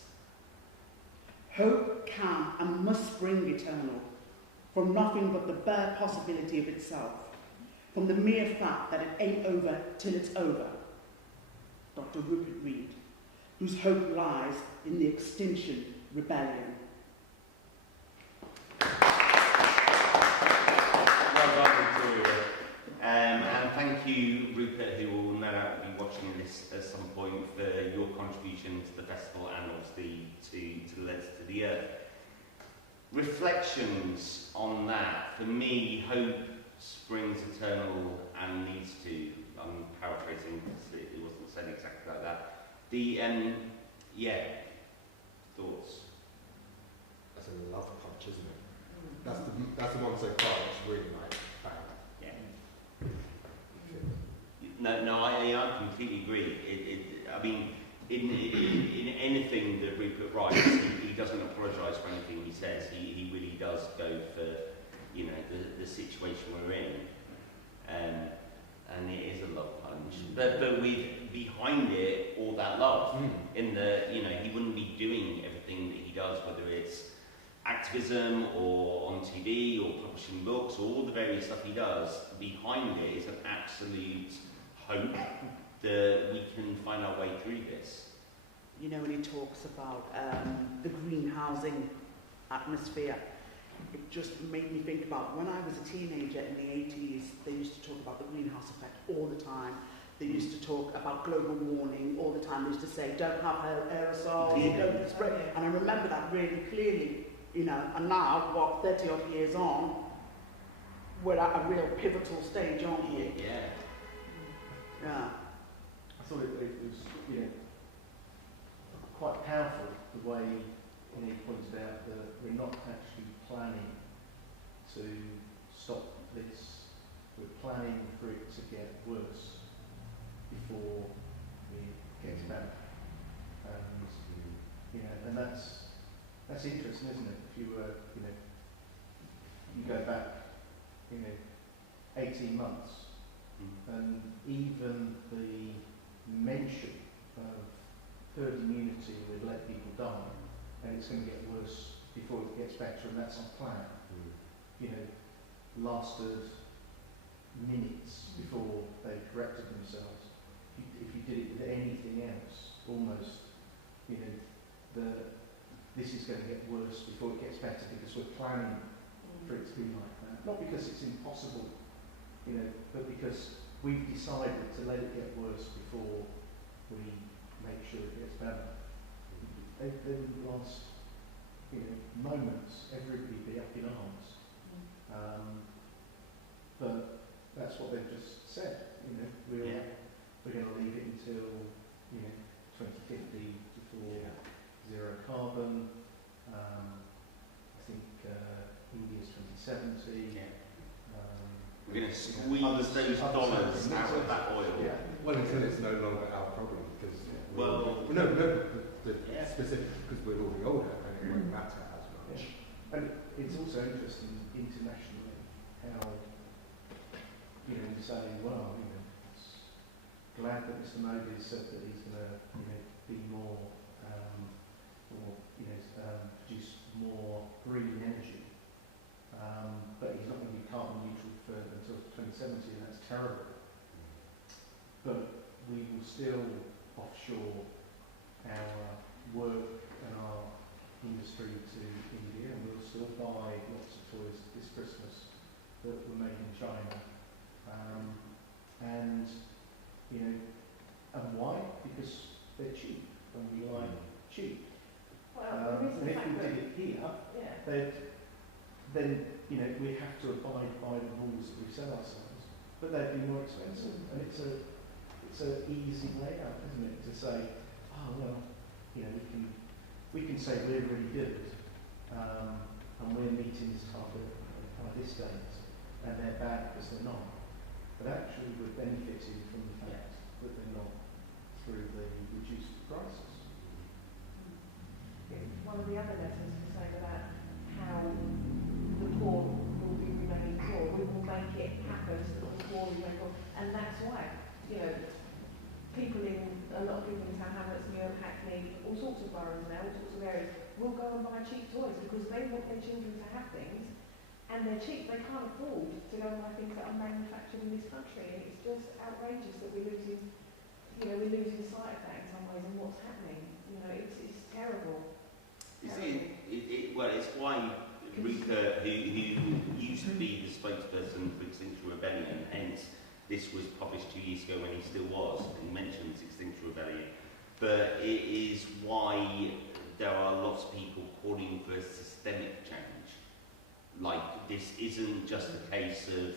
Hope can and must spring eternal from nothing but the bare possibility of itself, from the mere fact that it ain't over till it's over. Dr. Rupert Reed, whose hope lies in the Extinction Rebellion. And thank you, Rupert, who will no doubt be watching this at some point, for your contribution to the festival and obviously to the Letters to the Earth. Reflections on that. For me, hope springs eternal and needs to. I'm paraphrasing because it wasn't said exactly like that. Yeah, thoughts? That's a love punch, isn't it? That's the one so far that's really like bang. No, I completely agree. I mean, in anything that Rupert writes, he doesn't apologise for anything he says. He really does go for, the situation we're in, and it is a love punch. But with behind it all that love, in the he wouldn't be doing everything that he does, whether it's activism or on TV or publishing books or all the various stuff he does. Behind it is an absolute hope that we can find our way through this. When he talks about the greenhousing atmosphere, it just made me think about when I was a teenager in the 80s, they used to talk about the greenhouse effect all the time. They used to talk about global warming all the time. They used to say, don't have aerosols, don't spray. And I remember that really clearly, and now, 30 odd years on, we're at a real pivotal stage, aren't we? Yeah. I thought it was, quite powerful the way he pointed out that we're not actually planning to stop this. We're planning for it to get worse before it gets better. And that's interesting, isn't it? If you were, you go back, 18 months, and even the mention of herd immunity would let people die, and it's going to get worse before it gets better, and that's our plan. Lasted minutes before they corrected themselves. If you did it with anything else, almost, this is going to get worse before it gets better, because we're planning for it to be like that. Not because it's impossible, but because we've decided to let it get worse before we make sure it gets better. They would last, moments, everybody be up in arms. But that's what they've just said. We're going to leave it until 2050 before zero carbon. I think India's 2070. We're going to squeeze those dollars out of that oil. Yeah. Well, until it's no longer our problem, because specific, because we're all the older and it won't matter as much. Yeah. And it's also interesting internationally how you say, well, it's glad that Mr. Modi has said that he's going to be more produce more green energy, but he's not going to be carbon neutral until 2070, and that's then you know we have to abide by the rules that we set ourselves, but they'd be more expensive, and it's an easy way out, isn't it, to say, oh well, you know, we can say we're really good, and we're meeting this target by this date, and they're bad because they're not. But actually we're benefiting from the fact that they're not through the reduced prices. One of the other lessons was saying about how the poor will be remaining poor. We will make it happen so that the poor remain poor. And that's why, you know, a lot of people in Town Hamlets, Newham, Hackney, all sorts of boroughs now, all sorts of areas, will go and buy cheap toys because they want their children to have things, and they're cheap. They can't afford to go and buy things that are manufactured in this country, and it's just outrageous that we're losing sight of that in some ways and what's happening. You know, it's terrible. Well, it's why Rupert, who used to be the spokesperson for Extinction Rebellion, hence this was published 2 years ago when he still was, he mentions Extinction Rebellion, but it is why there are lots of people calling for systemic change. Like, this isn't just a case of,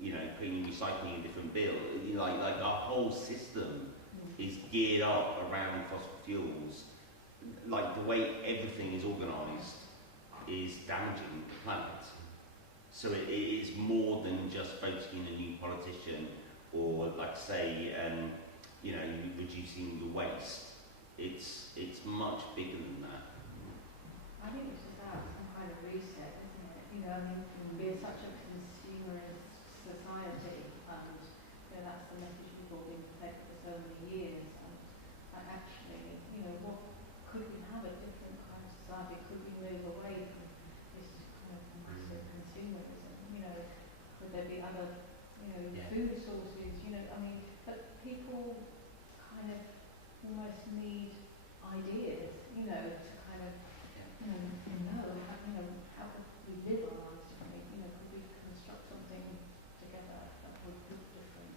you know, putting recycling in a different bill. Like our whole system is geared up around fossil fuels. Like, the way everything is organised is damaging the planet. So it is more than just voting a new politician or, like, say, you know, reducing the waste. It's much bigger than that. I think it's just about some kind of reset, isn't it? You know, I mean, we're such a consumerist society, and you know, that's the message we've all been fed for so many years. And actually, you know, what could we have a different kind of society? Could we move away from this kind of massive consumerism? You know, could there be other, you know, food sources? You know, I mean, but people kind of almost need ideas, you know, to kind of, you know, how could we live our lives differently? You know, could we construct something together that would be different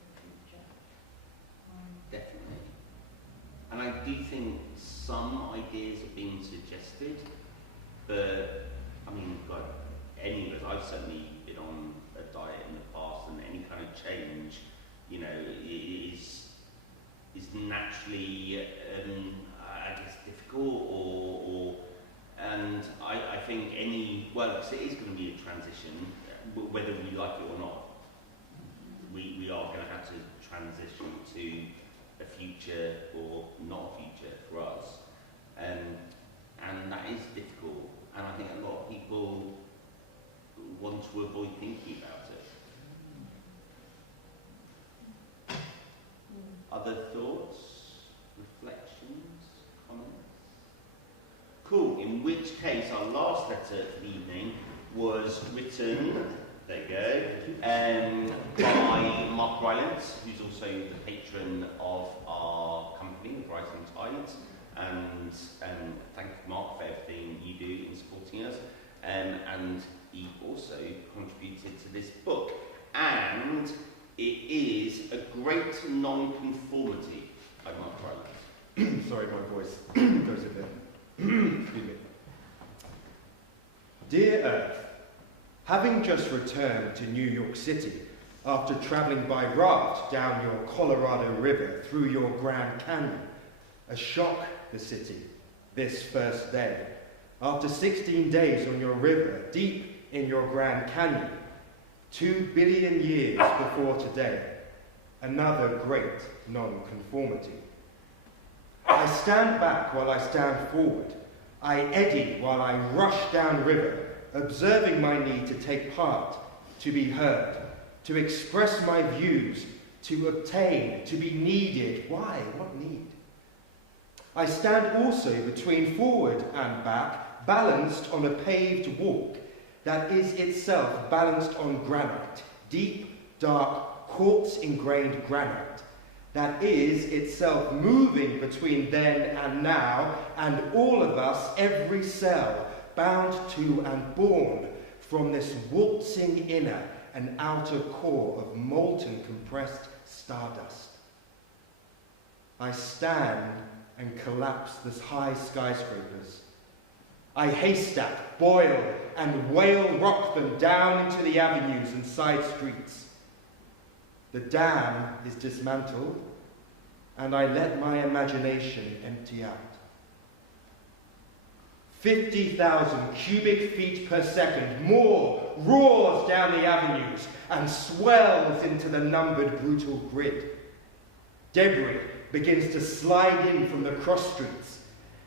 in the future? Definitely. And I do think some ideas are being suggested, but I mean, God, any of us, I've certainly been on a diet in the past, and any kind of change, you know, is naturally, I guess, difficult, and I think well, it is going to be a transition, whether we like it or not. We are going to have to transition to a future or not a future for us, and that is difficult, and I think a lot of people want to avoid thinking about it. Other thoughts, reflections, comments? Cool, in which case our last letter for the evening was written, there you go, by Mark Rylance, who's also the patron of our company, the Rising Tides, and thank you, Mark, for everything you do in supporting us, and he also contributed to this book, and it is A Great Non-Conformity by Mark Rylance. Sorry, my voice goes a bit. Excuse me. Dear Earth, having just returned to New York City after travelling by raft down your Colorado River through your Grand Canyon, a shock the city this first day. After 16 days on your river, deep in your Grand Canyon, 2 billion years before today, another great non-conformity. I stand back while I stand forward. I eddy while I rush down river, observing my need to take part, to be heard, to express my views, to obtain, to be needed. Why? What need? I stand also between forward and back, balanced on a paved walk that is itself balanced on granite, deep, dark, quartz-ingrained granite, that is itself moving between then and now, and all of us, every cell, bound to and born from this waltzing inner and outer core of molten compressed stardust. I stand and collapse the high skyscrapers. I haystack, boil, and whale rock them down into the avenues and side streets. The dam is dismantled, and I let my imagination empty out. 50,000 cubic feet per second more roars down the avenues and swells into the numbered brutal grid. Debris begins to slide in from the cross streets,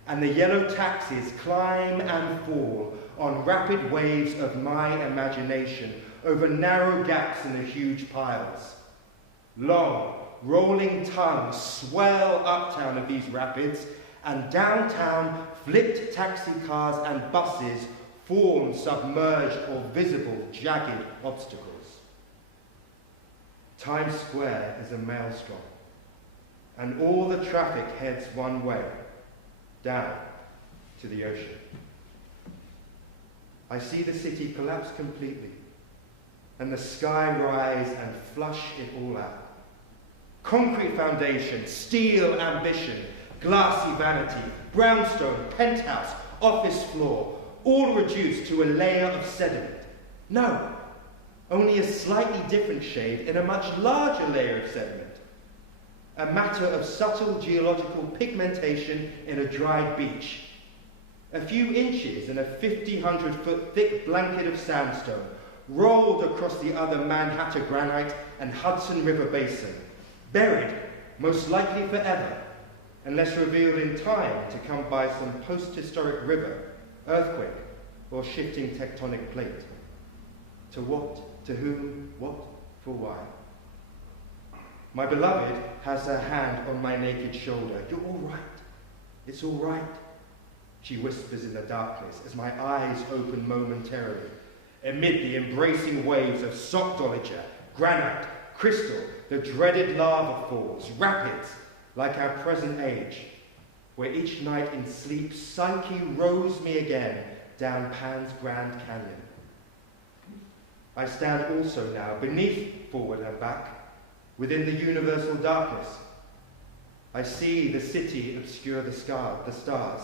and the yellow taxis climb and fall on rapid waves of my imagination over narrow gaps in the huge piles. Long, rolling tongues swell uptown of these rapids, and downtown flipped taxi cars and buses form submerged or visible jagged obstacles. Times Square is a maelstrom, and all the traffic heads one way, down to the ocean. I see the city collapse completely, and the sky rise and flush it all out. Concrete foundation, steel ambition, glassy vanity, brownstone, penthouse, office floor, all reduced to a layer of sediment. No, only a slightly different shade in a much larger layer of sediment. A matter of subtle geological pigmentation in a dried beach. A few inches in a 1,500-foot thick blanket of sandstone rolled across the other Manhattan granite and Hudson River basin, buried, most likely forever, unless revealed in time to come by some post-historic river, earthquake, or shifting tectonic plate. To what, to whom, what, for why? My beloved has her hand on my naked shoulder. You're all right. It's all right, she whispers in the darkness as my eyes open momentarily, amid the embracing waves of sockdolager, granite, crystal, the dreaded lava falls, rapids, like our present age, where each night in sleep Psyche rows me again down Pan's Grand Canyon. I stand also now beneath, forward and back, within the universal darkness. I see the city obscure the stars,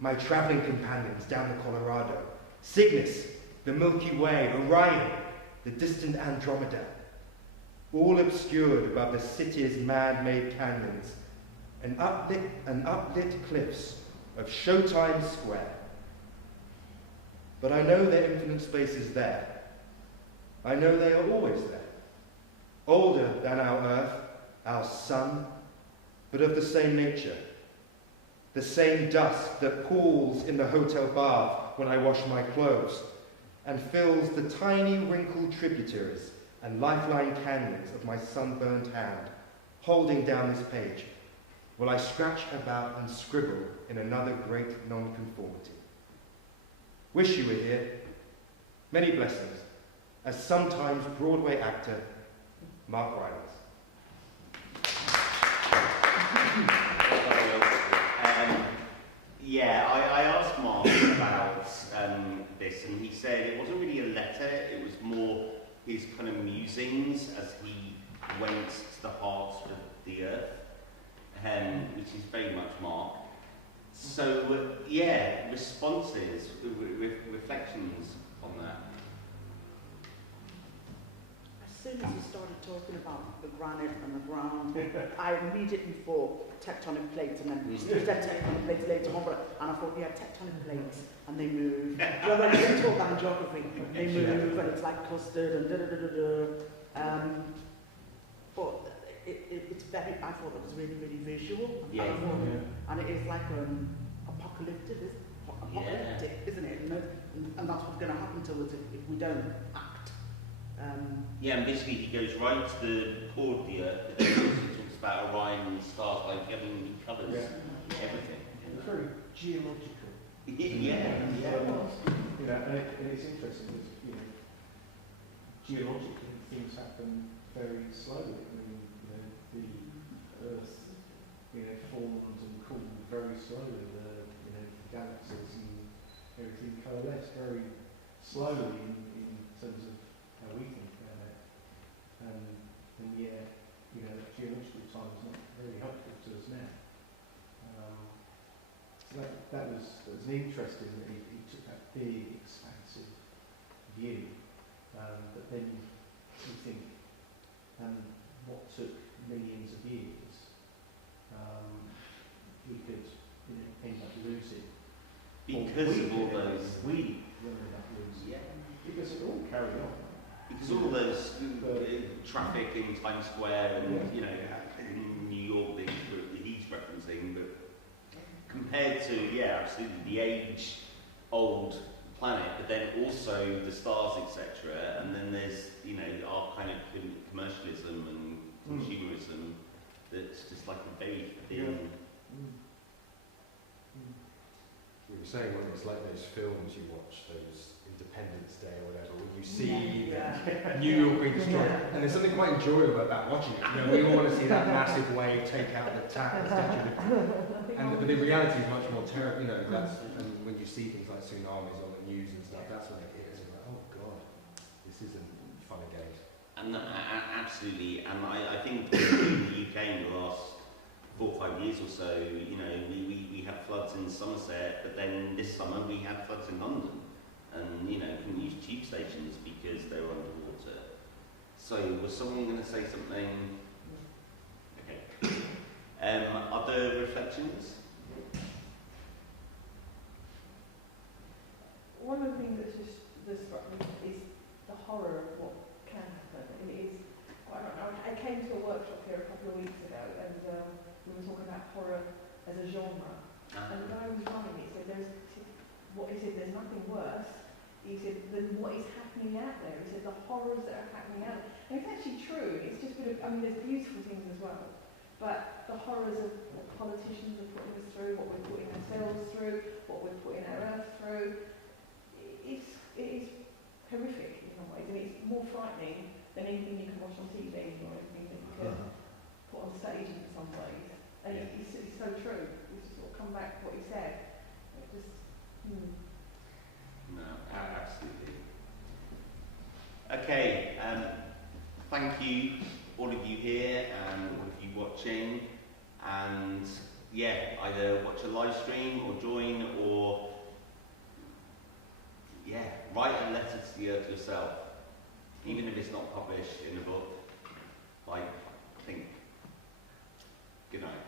my travelling companions down the Colorado, Cygnus, the Milky Way, Orion, the distant Andromeda, all obscured above the city's man-made canyons and uplit cliffs of Showtime Square. But I know their infinite space is there. I know they are always there, older than our Earth, our Sun, but of the same nature. The same dust that pools in the hotel bath when I wash my clothes and fills the tiny wrinkled tributaries and lifeline canyons of my sunburned hand, holding down this page, while I scratch about and scribble in another great nonconformity. Wish you were here. Many blessings. As sometimes Broadway actor, Mark Rylance. I asked Mark about this, and he said it wasn't really a letter, it was more his kind of musings as he went to the heart of the earth, which is very much Mark. So, responses, reflections on that. As soon as you started talking about the granite and the ground, I immediately thought tectonic plates, and then tectonic plates later on, and I thought, yeah, tectonic plates, and they move. You know, when you talk about geography, they move, and it's like custard, and da-da-da-da-da. But it's very, I thought it was really, really visual, and it is like apocalyptic, isn't it? You know? And that's what's going to happen to us if we don't act. And basically he goes right to the core of the earth, but then he also talks about Orion and stars, like having colours, everything. It's very geological. You know, and it's interesting because, you know, geologically things happen very slowly. I mean, you know, the Earth, you know, forms and cools very slowly. The, you know, galaxies and everything coalesce very slowly in terms of how we think about it. And yet, you know, geological time is not very helpful to us now. So that that was interesting that he took that big, expansive view. But then you think, what took millions of years, we could end up losing. Because of all those... We ended up losing. Yeah. Because it all carried on. Because all those traffic in Times Square and, you know, in New York that he's referencing, but compared to, yeah, absolutely, the age-old planet, but then also the stars, etc., and then there's, you know, our kind of commercialism and consumerism that's just like a very thin... We were saying when it's like those films you watch, those Independence Day or whatever, where you see New York being destroyed, and there's something quite enjoyable about watching it. You know, we all want to see that massive wave take out the statue, but the reality is much more terrible. You know, that's and when you see things like tsunamis on the news and stuff, that's when it hits. You're like, oh god, this isn't fun and games. And absolutely, and I think in the UK in the last 4 or 5 years or so, you know, we had floods in Somerset, but then this summer we had floods in London, and you know, couldn't use tube stations because they were underwater. So was someone going to say something? Okay. Other reflections? One of the things that struck me is the horror of what can happen. And it is, I came to a workshop here a couple of weeks ago, and we were talking about horror as a genre. And the guy was running it, said there's nothing worse. He said than what is happening out there. He said the horrors that are happening out there. And it's actually true. It's just there's beautiful things as well. But the horrors of what politicians are putting us through, what we're putting ourselves through, what we're putting our earth through, it is horrific in some ways, and it's more frightening than anything you can watch on TV or anything that you can put on stage in some ways. And it's so true. You sort of come back to what he said. It just, No, absolutely. Okay, thank you, all of you here and all of you watching. And yeah, either watch a live stream or join, or write a letter to the earth yourself, even if it's not published in a book. Like, think. Good night.